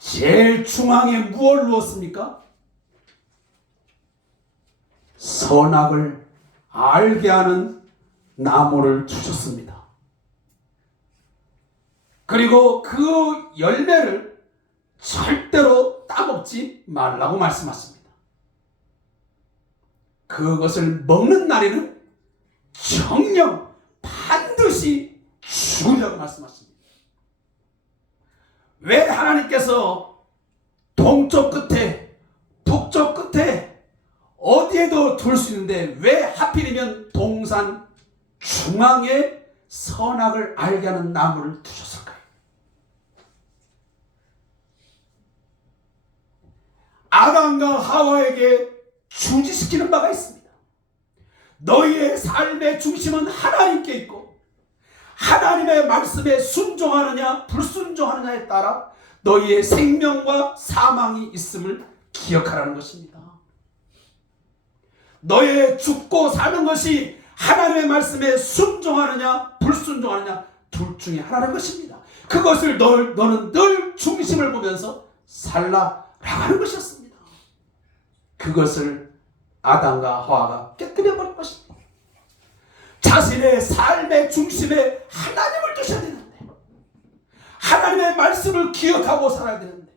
제일 중앙에 무엇을 놓았습니까? 선악을 알게 하는 나무를 주셨습니다. 그리고 그 열매를 절대로 따먹지 말라고 말씀하십니다. 그것을 먹는 날에는 정령 반드시 죽으려고 말씀하십니다. 왜 하나님께서 동쪽 끝에 북쪽 끝에 어디에도 둘 수 있는데 왜 하필이면 동산 중앙에 선악을 알게 하는 나무를 두셨을까요? 아담과 하와에게 중지시키는 바가 있습니다. 너희의 삶의 중심은 하나님께 있고 하나님의 말씀에 순종하느냐 불순종하느냐에 따라 너희의 생명과 사망이 있음을 기억하라는 것입니다. 너의 죽고 사는 것이 하나님의 말씀에 순종하느냐 불순종하느냐 둘 중에 하나라는 것입니다. 그것을 너는 늘 중심을 보면서 살라라고 하는 것이었습니다. 그것을 아담과 하와가 깨뜨려버린 것입니다. 자신의 삶의 중심에 하나님을 두셔야 되는데 하나님의 말씀을 기억하고 살아야 되는데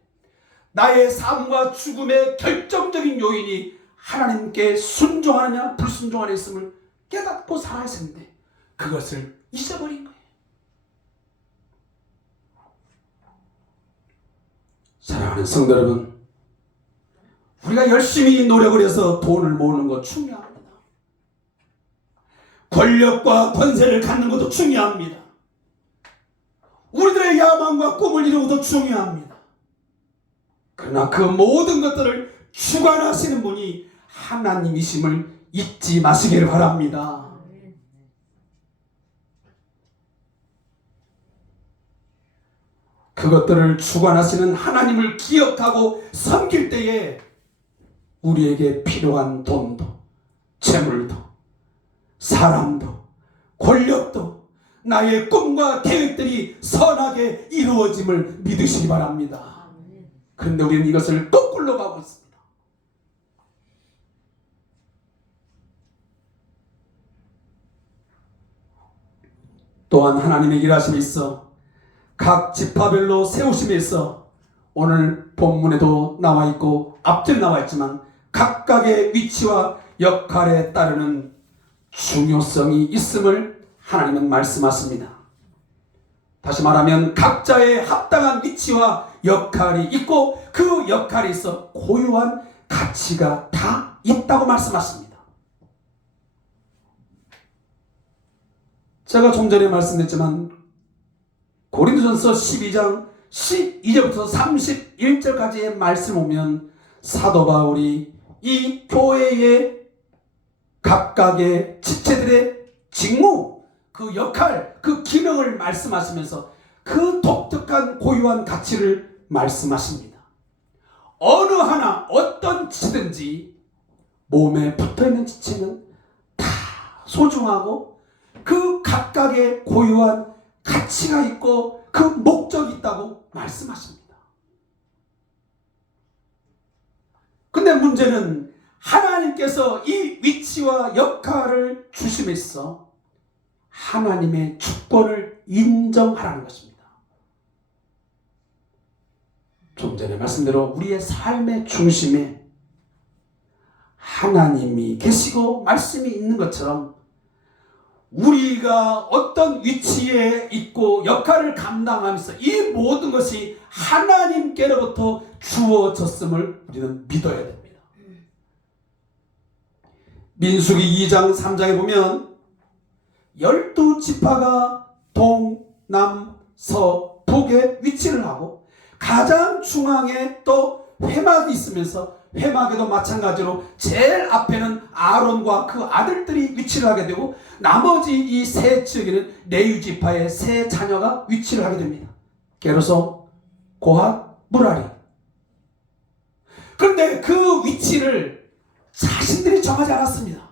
나의 삶과 죽음의 결정적인 요인이 하나님께 순종하느냐 불순종하느냐 있음을 깨닫고 살아야 했는데 그것을 잊어버린 거예요. 사랑하는 성도 여러분, 우리가 열심히 노력을 해서 돈을 모으는 것 중요합니다. 권력과 권세를 갖는 것도 중요합니다. 우리들의 야망과 꿈을 이루는 것도 중요합니다. 그러나 그 모든 것들을 주관하시는 분이 하나님이심을 잊지 마시기를 바랍니다. 그것들을 주관하시는 하나님을 기억하고 섬길 때에 우리에게 필요한 돈도 재물도 사람도 권력도 나의 꿈과 계획들이 선하게 이루어짐을 믿으시기 바랍니다. 그런데 우리는 이것을 거꾸로 가고 있습니다. 또한 하나님의 일하심이 있어 각 지파별로 세우심에 있어 오늘 본문에도 나와 있고 앞뒤에 나와 있지만 각각의 위치와 역할에 따르는 중요성이 있음을 하나님은 말씀하십니다. 다시 말하면 각자의 합당한 위치와 역할이 있고 그 역할에 있어 고유한 가치가 다 있다고 말씀하십니다. 제가 좀 전에 말씀드렸지만 고린도전서 12장 12절부터 31절까지의 말씀 보면 사도 바울이 이 교회의 각각의 지체들의 직무, 그 역할, 그 기능을 말씀하시면서 그 독특한 고유한 가치를 말씀하십니다. 어느 하나 어떤 지체든지 몸에 붙어있는 지체는 다 소중하고 그 각각의 고유한 가치가 있고 그 목적이 있다고 말씀하십니다. 근데 문제는 하나님께서 이 위치와 역할을 주심에서 하나님의 주권을 인정하라는 것입니다. 좀 전에 말씀대로 우리의 삶의 중심에 하나님이 계시고 말씀이 있는 것처럼 우리가 어떤 위치에 있고 역할을 감당하면서 이 모든 것이 하나님께로부터 주어졌음을 우리는 믿어야 됩니다. 민수기 2장 3장에 보면 12지파가 동, 남, 서, 북에 위치를 하고 가장 중앙에 또 회막이 있으면서 회막에도 마찬가지로 제일 앞에는 아론과 그 아들들이 위치를 하게 되고 나머지 이 세 지역에는 레위 지파의 세 자녀가 위치를 하게 됩니다. 게르손, 고핫, 무라리. 그런데 그 위치를 자신들이 정하지 않았습니다.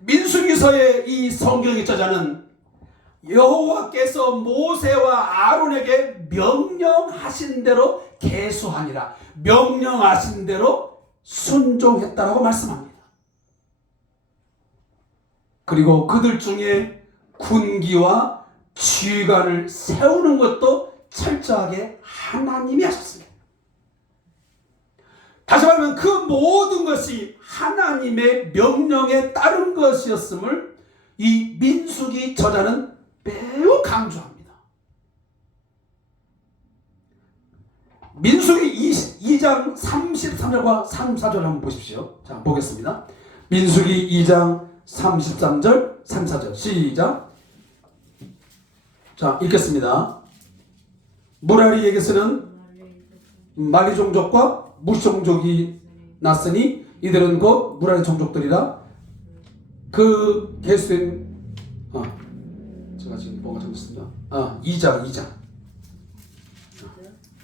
민수기서의 이 성경의 저자는 여호와께서 모세와 아론에게 명령하신 대로 계수하니라, 명령하신 대로 순종했다라고 말씀합니다. 그리고 그들 중에 군기와 지휘관을 세우는 것도 철저하게 하나님이 하셨습니다. 다시 말하면 그 모든 것이 하나님의 명령에 따른 것이었음을 이 민수기 저자는 매우 강조합니다. 민수기 2장 33절과 34절 한번 보십시오. 자, 보겠습니다. 민수기 2장 33절, 34절 시작. 자, 읽겠습니다. 무라리에게서는 말리 종족과 무시 종족이 났으니 이들은 곧 무라리 종족들이라. 그 계수된 제가 지금 뭐가 잘못했습니다. 2장.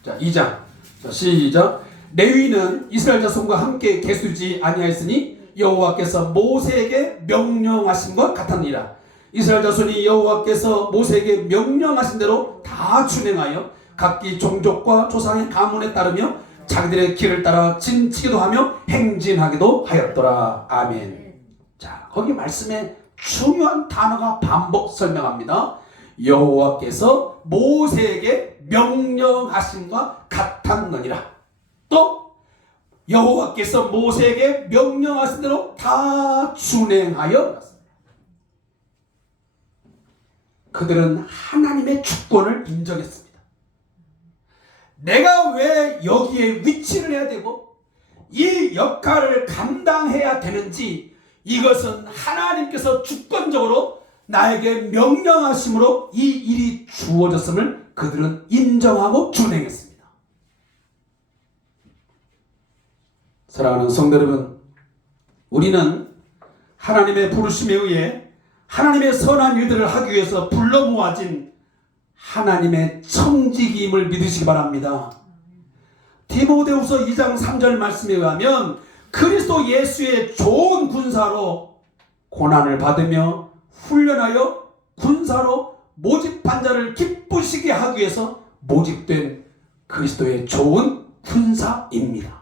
자, 2장. 자, 시작. 레위는 이스라엘 자손과 함께 계수지 아니하였으니 여호와께서 모세에게 명령하신 것 같았니라. 이스라엘 자손이 여호와께서 모세에게 명령하신 대로 다 준행하여 각기 종족과 조상의 가문에 따르며 자기들의 길을 따라 진치기도 하며 행진하기도 하였더라. 아멘. 자, 거기 말씀에 중요한 단어가 반복 설명합니다. 여호와께서 모세에게 명령하신과 같았느니라. 또 여호와께서 모세에게 명령하신 대로 다 준행하여 그들은 하나님의 주권을 인정했습니다. 내가 왜 여기에 위치를 해야 되고 이 역할을 감당해야 되는지 이것은 하나님께서 주권적으로 나에게 명령하심으로 이 일이 주어졌음을 그들은 인정하고 준행했습니다. 사랑하는 성도 여러분, 우리는 하나님의 부르심에 의해 하나님의 선한 일들을 하기 위해서 불러 모아진 하나님의 청지기임을 믿으시기 바랍니다. 디모데후서 2장 3절 말씀에 의하면 그리스도 예수의 좋은 군사로 고난을 받으며 훈련하여 군사로 모집한 자를 기쁘시게 하기 위해서 모집된 그리스도의 좋은 군사입니다.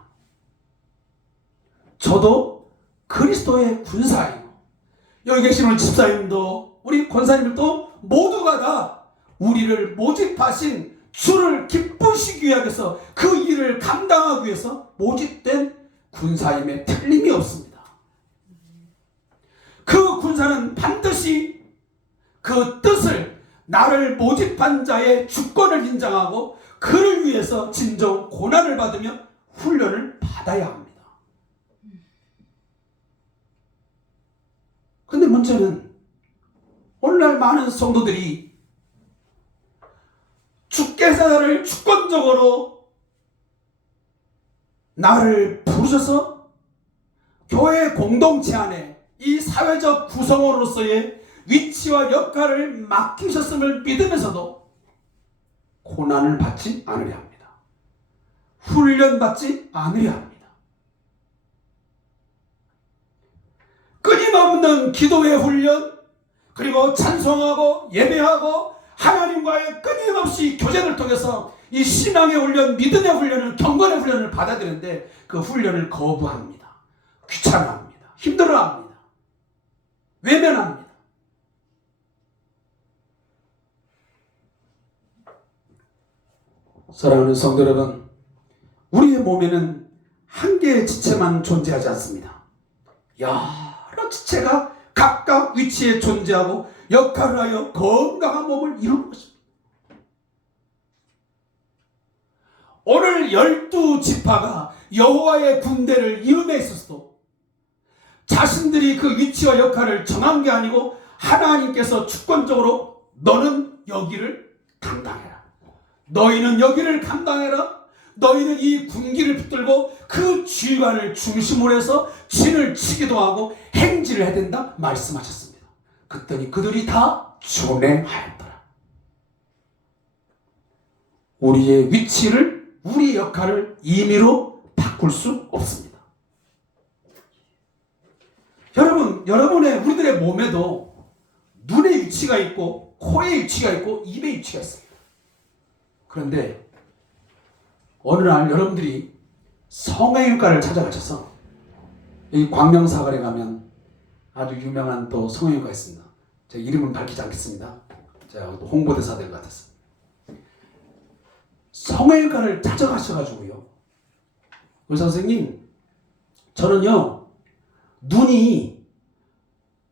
저도 그리스도의 군사예요. 여기 계신 우리 집사님도 우리 권사님들도 모두가 다 우리를 모집하신 주를 기쁘시기 위해서 그 일을 감당하기 위해서 모집된 군사임에 틀림이 없습니다. 그 군사는 반드시 그 뜻을 나를 모집한 자의 주권을 인정하고 그를 위해서 진정 고난을 받으며 훈련을 받아야 합니다. 근데 문제는 오늘날 많은 성도들이 주께서 나를 주권적으로 나를 부르셔서 교회 공동체 안에 이 사회적 구성원으로서의 위치와 역할을 맡기셨음을 믿으면서도 고난을 받지 않으려 합니다. 훈련받지 않으려 합니다. 끊임없는 기도의 훈련, 그리고 찬송하고 예배하고 하나님과의 끊임없이 교제를 통해서 이 신앙의 훈련, 믿음의 훈련을, 경건의 훈련을 받아야 되는데 그 훈련을 거부합니다. 귀찮아합니다. 힘들어합니다. 외면합니다. 사랑하는 성도 여러분, 우리의 몸에는 한 개의 지체만 존재하지 않습니다. 여러 지체가 각각 위치에 존재하고 역할을 하여 건강한 몸을 이루는 것입니다. 오늘 12지파가 여호와의 군대를 이름에 있어서도 자신들이 그 위치와 역할을 정한 게 아니고 하나님께서 주권적으로 너는 여기를 감당해라. 너희는 여기를 감당해라. 너희는 이 군기를 붙들고 그 주관을 중심으로 해서 진을 치기도 하고 행진을 해야 된다 말씀하셨습니다. 그랬더니 그들이 다 준행하였더라. 우리의 위치를, 우리의 역할을 임의로 바꿀 수 없습니다. 여러분의 우리들의 몸에도 눈의 위치가 있고 코의 위치가 있고 입의 위치가 있습니다. 그런데 어느 날 여러분들이 성형외과를 찾아가셔서 이 광명사거리에 가면 아주 유명한 또 성형외과가 있습니다. 제가 이름은 밝히지 않겠습니다. 제가 홍보대사 된 것 같아서. 성형외과를 찾아가셔가지고요, 의사 선생님, 저는요 눈이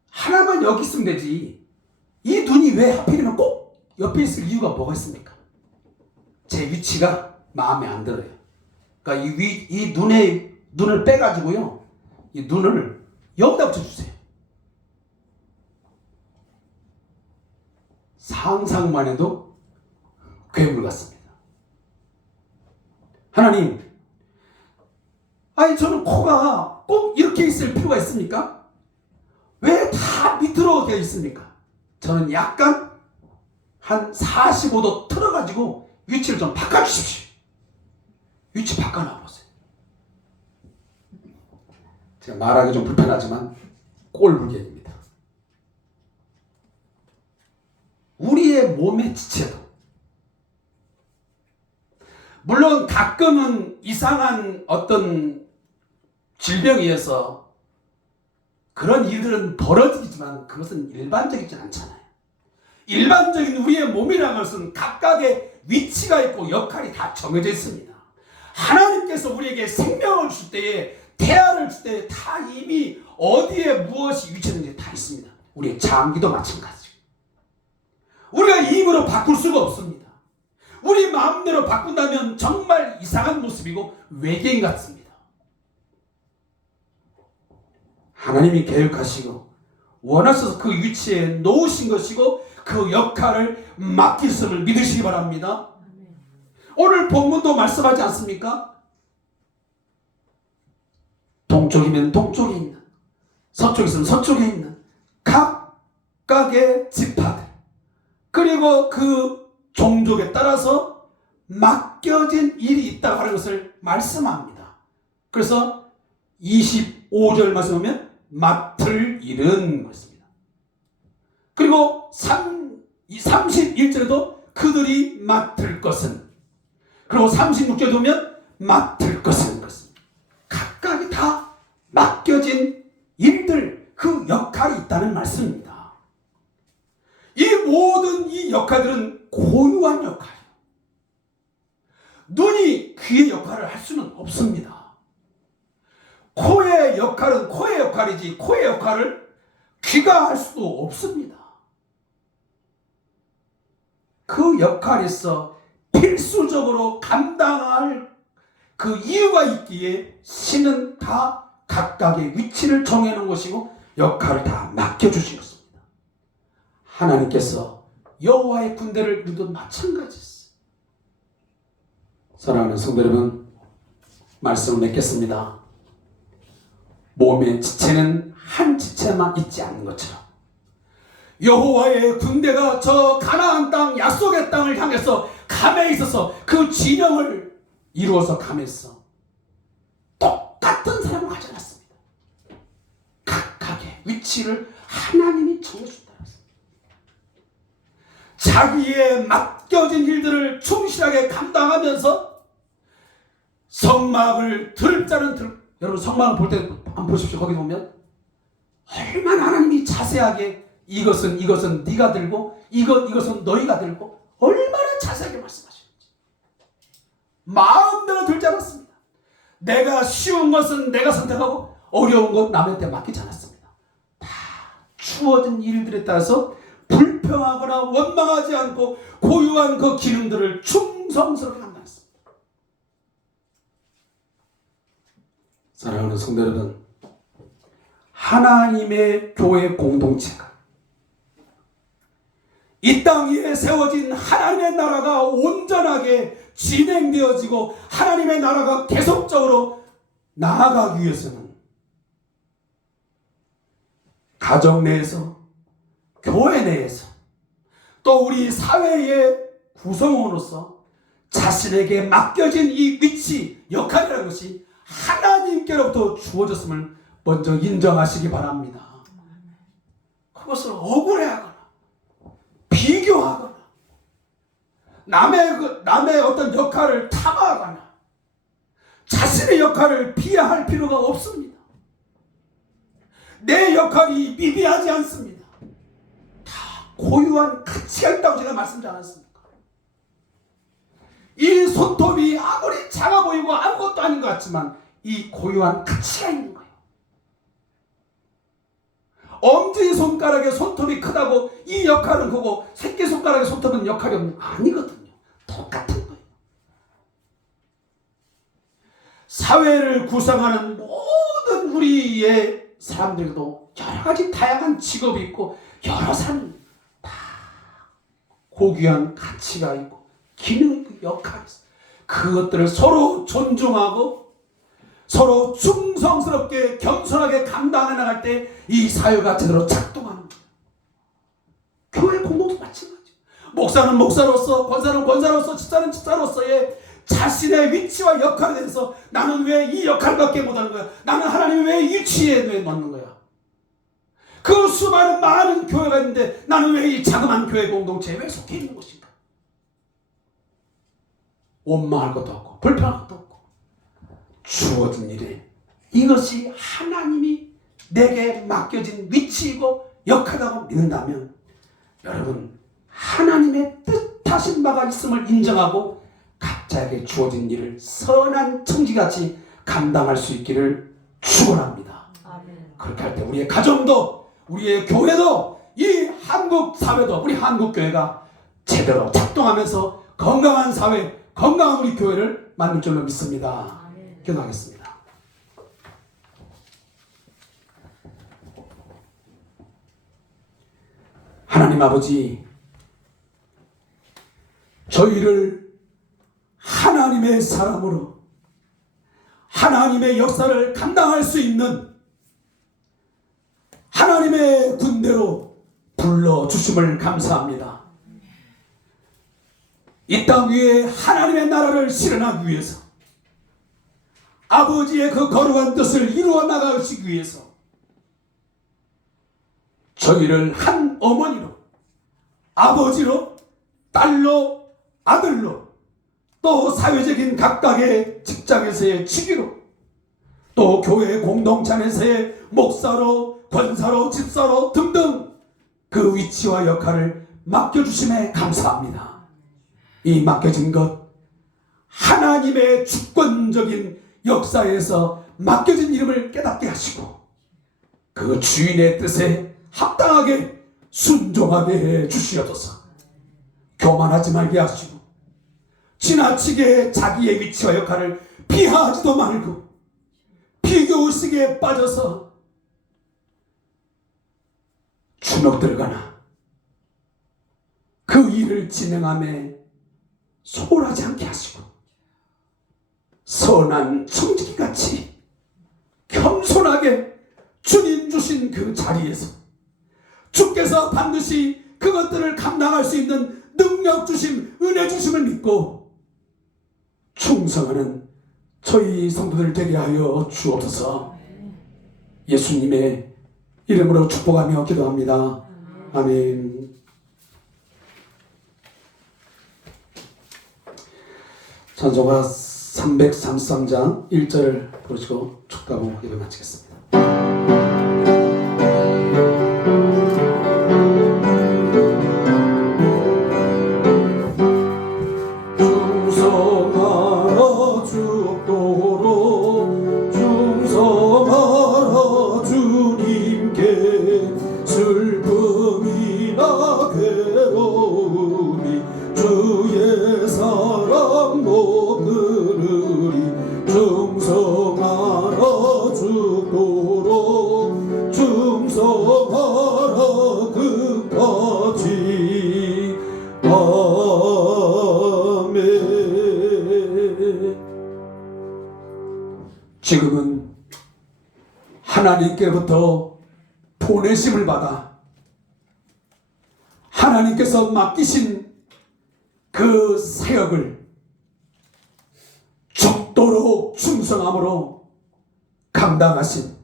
하나만 여기 있으면 되지 이 눈이 왜 하필이면 꼭 옆에 있을 이유가 뭐가 있습니까? 제 위치가 마음에 안 들어요. 그러니까 이 눈을 빼가지고요, 이 눈을 여기다 붙여주세요. 상상만 해도 괴물 같습니다. 하나님, 아니 저는 코가 꼭 이렇게 있을 필요가 있습니까? 왜 다 밑으로 되어 있습니까? 저는 약간 한 45도 틀어가지고 위치를 좀 바꿔주십시오. 위치 바꿔놔 보세요. 제가 말하기 좀 불편하지만 꼴불견입니다. 우리의 몸의 지체도 물론 가끔은 이상한 어떤 질병에 의해서 그런 일들은 벌어지지만 그것은 일반적이지 않잖아요. 일반적인 우리의 몸이라는 것은 각각의 위치가 있고 역할이 다 정해져 있습니다. 하나님께서 우리에게 생명을 줄 때에, 태아를 줄 때에 다 이미 어디에 무엇이 위치했는지 다 있습니다. 우리의 장기도 마찬가지. 우리가 입으로 바꿀 수가 없습니다. 우리 마음대로 바꾼다면 정말 이상한 모습이고 외계인 같습니다. 하나님이 계획하시고 원하셔서 그 위치에 놓으신 것이고 그 역할을 맡겼음을 믿으시기 바랍니다. 오늘 본문도 말씀하지 않습니까? 동쪽이면 동쪽에 있는, 서쪽에 있으면 서쪽에 있는 각각의 지파들, 그리고 그 종족에 따라서 맡겨진 일이 있다고 하는 것을 말씀합니다. 그래서 25절 말씀 보면 맡을 일은 것입니다. 그리고 31절에도 그들이 맡을 것은, 그리고 36절에 보면 맡을 것은 것입니다. 각각이 다 맡겨진 일들, 그 역할이 있다는 말씀입니다. 이 모든 이 역할들은 고유한 역할이에요. 눈이 귀의 역할을 할 수는 없습니다. 코의 역할은 코의 역할이지 코의 역할을 귀가 할 수도 없습니다. 그 역할에서 필수적으로 감당할 그 이유가 있기에 신은 다 각각의 위치를 정해놓은 것이고 역할을 다 맡겨주신 것입니다. 하나님께서 여호와의 군대를 이루도 마찬가지였어요. 사랑하는 성도 여러분, 말씀을 맺겠습니다. 몸의 지체는 한 지체만 있지 않는 것처럼 여호와의 군대가 저 가나안 땅, 약속의 땅을 향해서 감에 있어서 그 진영을 이루어서 감에서 똑같은 사람을 가져놨습니다. 각각의 위치를 하나님이 정해준다는 것입니다. 자기의 맡겨진 일들을 충실하게 감당하면서 성막을 들 자는 여러분 성막을 볼 때 한번 보십시오. 거기 보면 얼마나 하나님이 자세하게 이것은 네가 들고 이것은 너희가 들고 얼마나 자세하게 말씀하시는지 마음대로 들지 않았습니다. 내가 쉬운 것은 내가 선택하고 어려운 것 남한테 맡기지 않았습니다. 다 주어진 일들에 따라서 불평하거나 원망하지 않고 고유한 그 기능들을 충성스럽게 감당했습니다. 사랑하는 성도 여러분, 하나님의 교회 공동체가 이 땅 위에 세워진 하나님의 나라가 온전하게 진행되어지고 하나님의 나라가 계속적으로 나아가기 위해서는 가정 내에서, 교회 내에서, 또 우리 사회의 구성원으로서 자신에게 맡겨진 이 위치, 역할이라는 것이 하나님께로부터 주어졌음을 먼저 인정하시기 바랍니다. 그것을 억울해하거나 비교하거나 남의 어떤 역할을 탐하거나 자신의 역할을 비하할 필요가 없습니다. 내 역할이 미비하지 않습니다. 다 고유한 가치가 있다고 제가 말씀드리지 않았습니까? 이 손톱이 아무리 작아 보이고 아무것도 아닌 것 같지만 이 고유한 가치가 있는 거예요. 엄지손가락의 손톱이 크다고 이 역할은 크고 새끼손가락의 손톱은 역할이 없는 거 아니거든요. 똑같은 거예요. 사회를 구성하는 모든 우리의 사람들에게도 여러 가지 다양한 직업이 있고 여러 사람 다 고귀한 가치가 있고 기능 있고 역할이 있어요. 그것들을 서로 존중하고 서로 충성스럽게 겸손하게 감당해 나갈 때 이 사회가 제대로 작동하는 거예요. 교회 공동도 마찬가지예요. 목사는 목사로서, 권사는 권사로서, 집사는 집사로서의 자신의 위치와 역할에 대해서 나는 왜 이 역할밖에 못하는 거야? 나는 하나님이 왜 이 위치에 왜 넣는 거야? 그 수많은 많은 교회가 있는데 나는 왜 이 자그마한 교회 공동체에 왜 속해 있는 것인가? 원망할 것도 없고 불평할 것도 없고 주어진 일에 이것이 하나님이 내게 맡겨진 위치이고 역할이라고 믿는다면 여러분 하나님의 뜻하신 바가 있음을 인정하고 각자에게 주어진 일을 선한 청지같이 감당할 수 있기를 축원합니다. 그렇게 할 때 우리의 가정도 우리의 교회도 이 한국 사회도 우리 한국 교회가 제대로 작동하면서 건강한 사회 건강한 우리 교회를 만들 줄로 믿습니다. 기도하겠습니다. 하나님 아버지, 저희를 하나님의 사람으로 하나님의 역사를 감당할 수 있는 하나님의 군대로 불러주심을 감사합니다. 이 땅 위에 하나님의 나라를 실현하기 위해서 아버지의 그 거룩한 뜻을 이루어 나가시기 위해서 저희를 한 어머니로 아버지로 딸로 아들로 또 사회적인 각각의 직장에서의 직위로 또 교회 공동체 안에서의 목사로 권사로 집사로 등등 그 위치와 역할을 맡겨주심에 감사합니다. 이 맡겨진 것 하나님의 주권적인 역사에서 맡겨진 이름을 깨닫게 하시고 그 주인의 뜻에 합당하게 순종하게 해 주시옵소서. 교만하지 말게 하시고 지나치게 자기의 위치와 역할을 비하하지도 말고 비교의식에 빠져서 주눅들거나 그 일을 진행함에 소홀하지 않게 하시고 선한 청지기같이 겸손하게 주님 주신 그 자리에서 주께서 반드시 그것들을 감당할 수 있는 능력 주심, 은혜 주심을 믿고 충성하는 저희 성도들 되게 하여 주옵소서. 예수님의 이름으로 축복하며 기도합니다. 아멘. 찬송가 333장 1절을 부르시고 축도하고 예배 마치겠습니다. 충성하라 죽도록 충성하라 주님께 슬픔이나 괴로움이 주의 사랑 못 들으리 충성하라 죽도록 지금은 하나님께로부터 보내심을 받아 하나님께서 맡기신 그 사역을 죽도록 충성함으로 감당하신,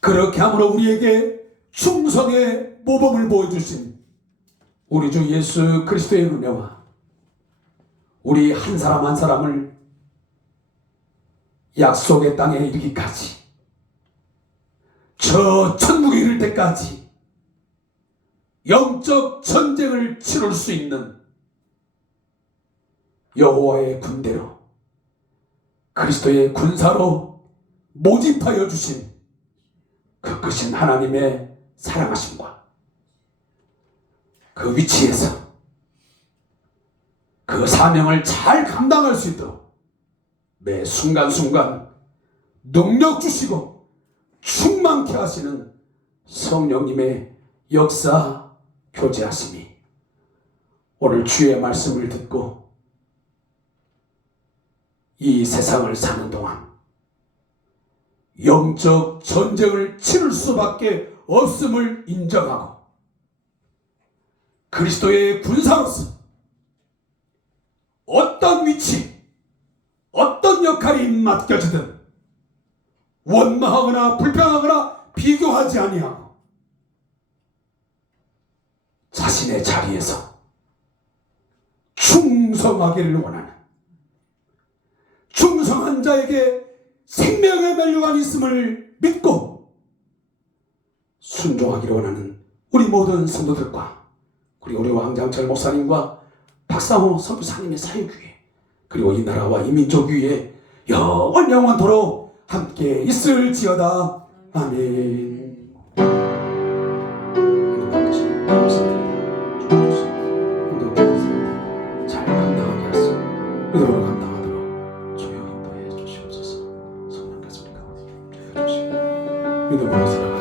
그렇게 함으로 우리에게 충성의 모범을 보여주신 우리 주 예수 그리스도의 은혜와 우리 한 사람 한 사람을 약속의 땅에 이르기까지, 저 천국에 이를 때까지 영적 전쟁을 치룰 수 있는 여호와의 군대로, 그리스도의 군사로 모집하여 주신 그 크신 하나님의 사랑하심과 그 위치에서 그 사명을 잘 감당할 수 있도록 매 순간순간 능력 주시고 충만케 하시는 성령님의 역사 교제하심이 오늘 주의 말씀을 듣고 이 세상을 사는 동안 영적 전쟁을 치를 수밖에 없음을 인정하고 그리스도의 군사로서 어떤 위치, 어떤 역할이 맡겨지든 원망하거나 불평하거나 비교하지 아니하고 자신의 자리에서 충성하기를 원하는, 충성한 자에게 생명의 멸류관이 있음을 믿고 순종하기를 원하는 우리 모든 성도들과 그리고 우리 왕장철 목사님과 박상호 선교사님의 사역 위에, 그리고 이 나라와 이 민족 위에 영원토록 함께 있을지어다. 아멘. 잘 감당하게 하시고 믿음으로 감당하도록 주여 인도해 주시옵소서. 성령께서 우리 가운데 주여 주시고 믿음으로 살아가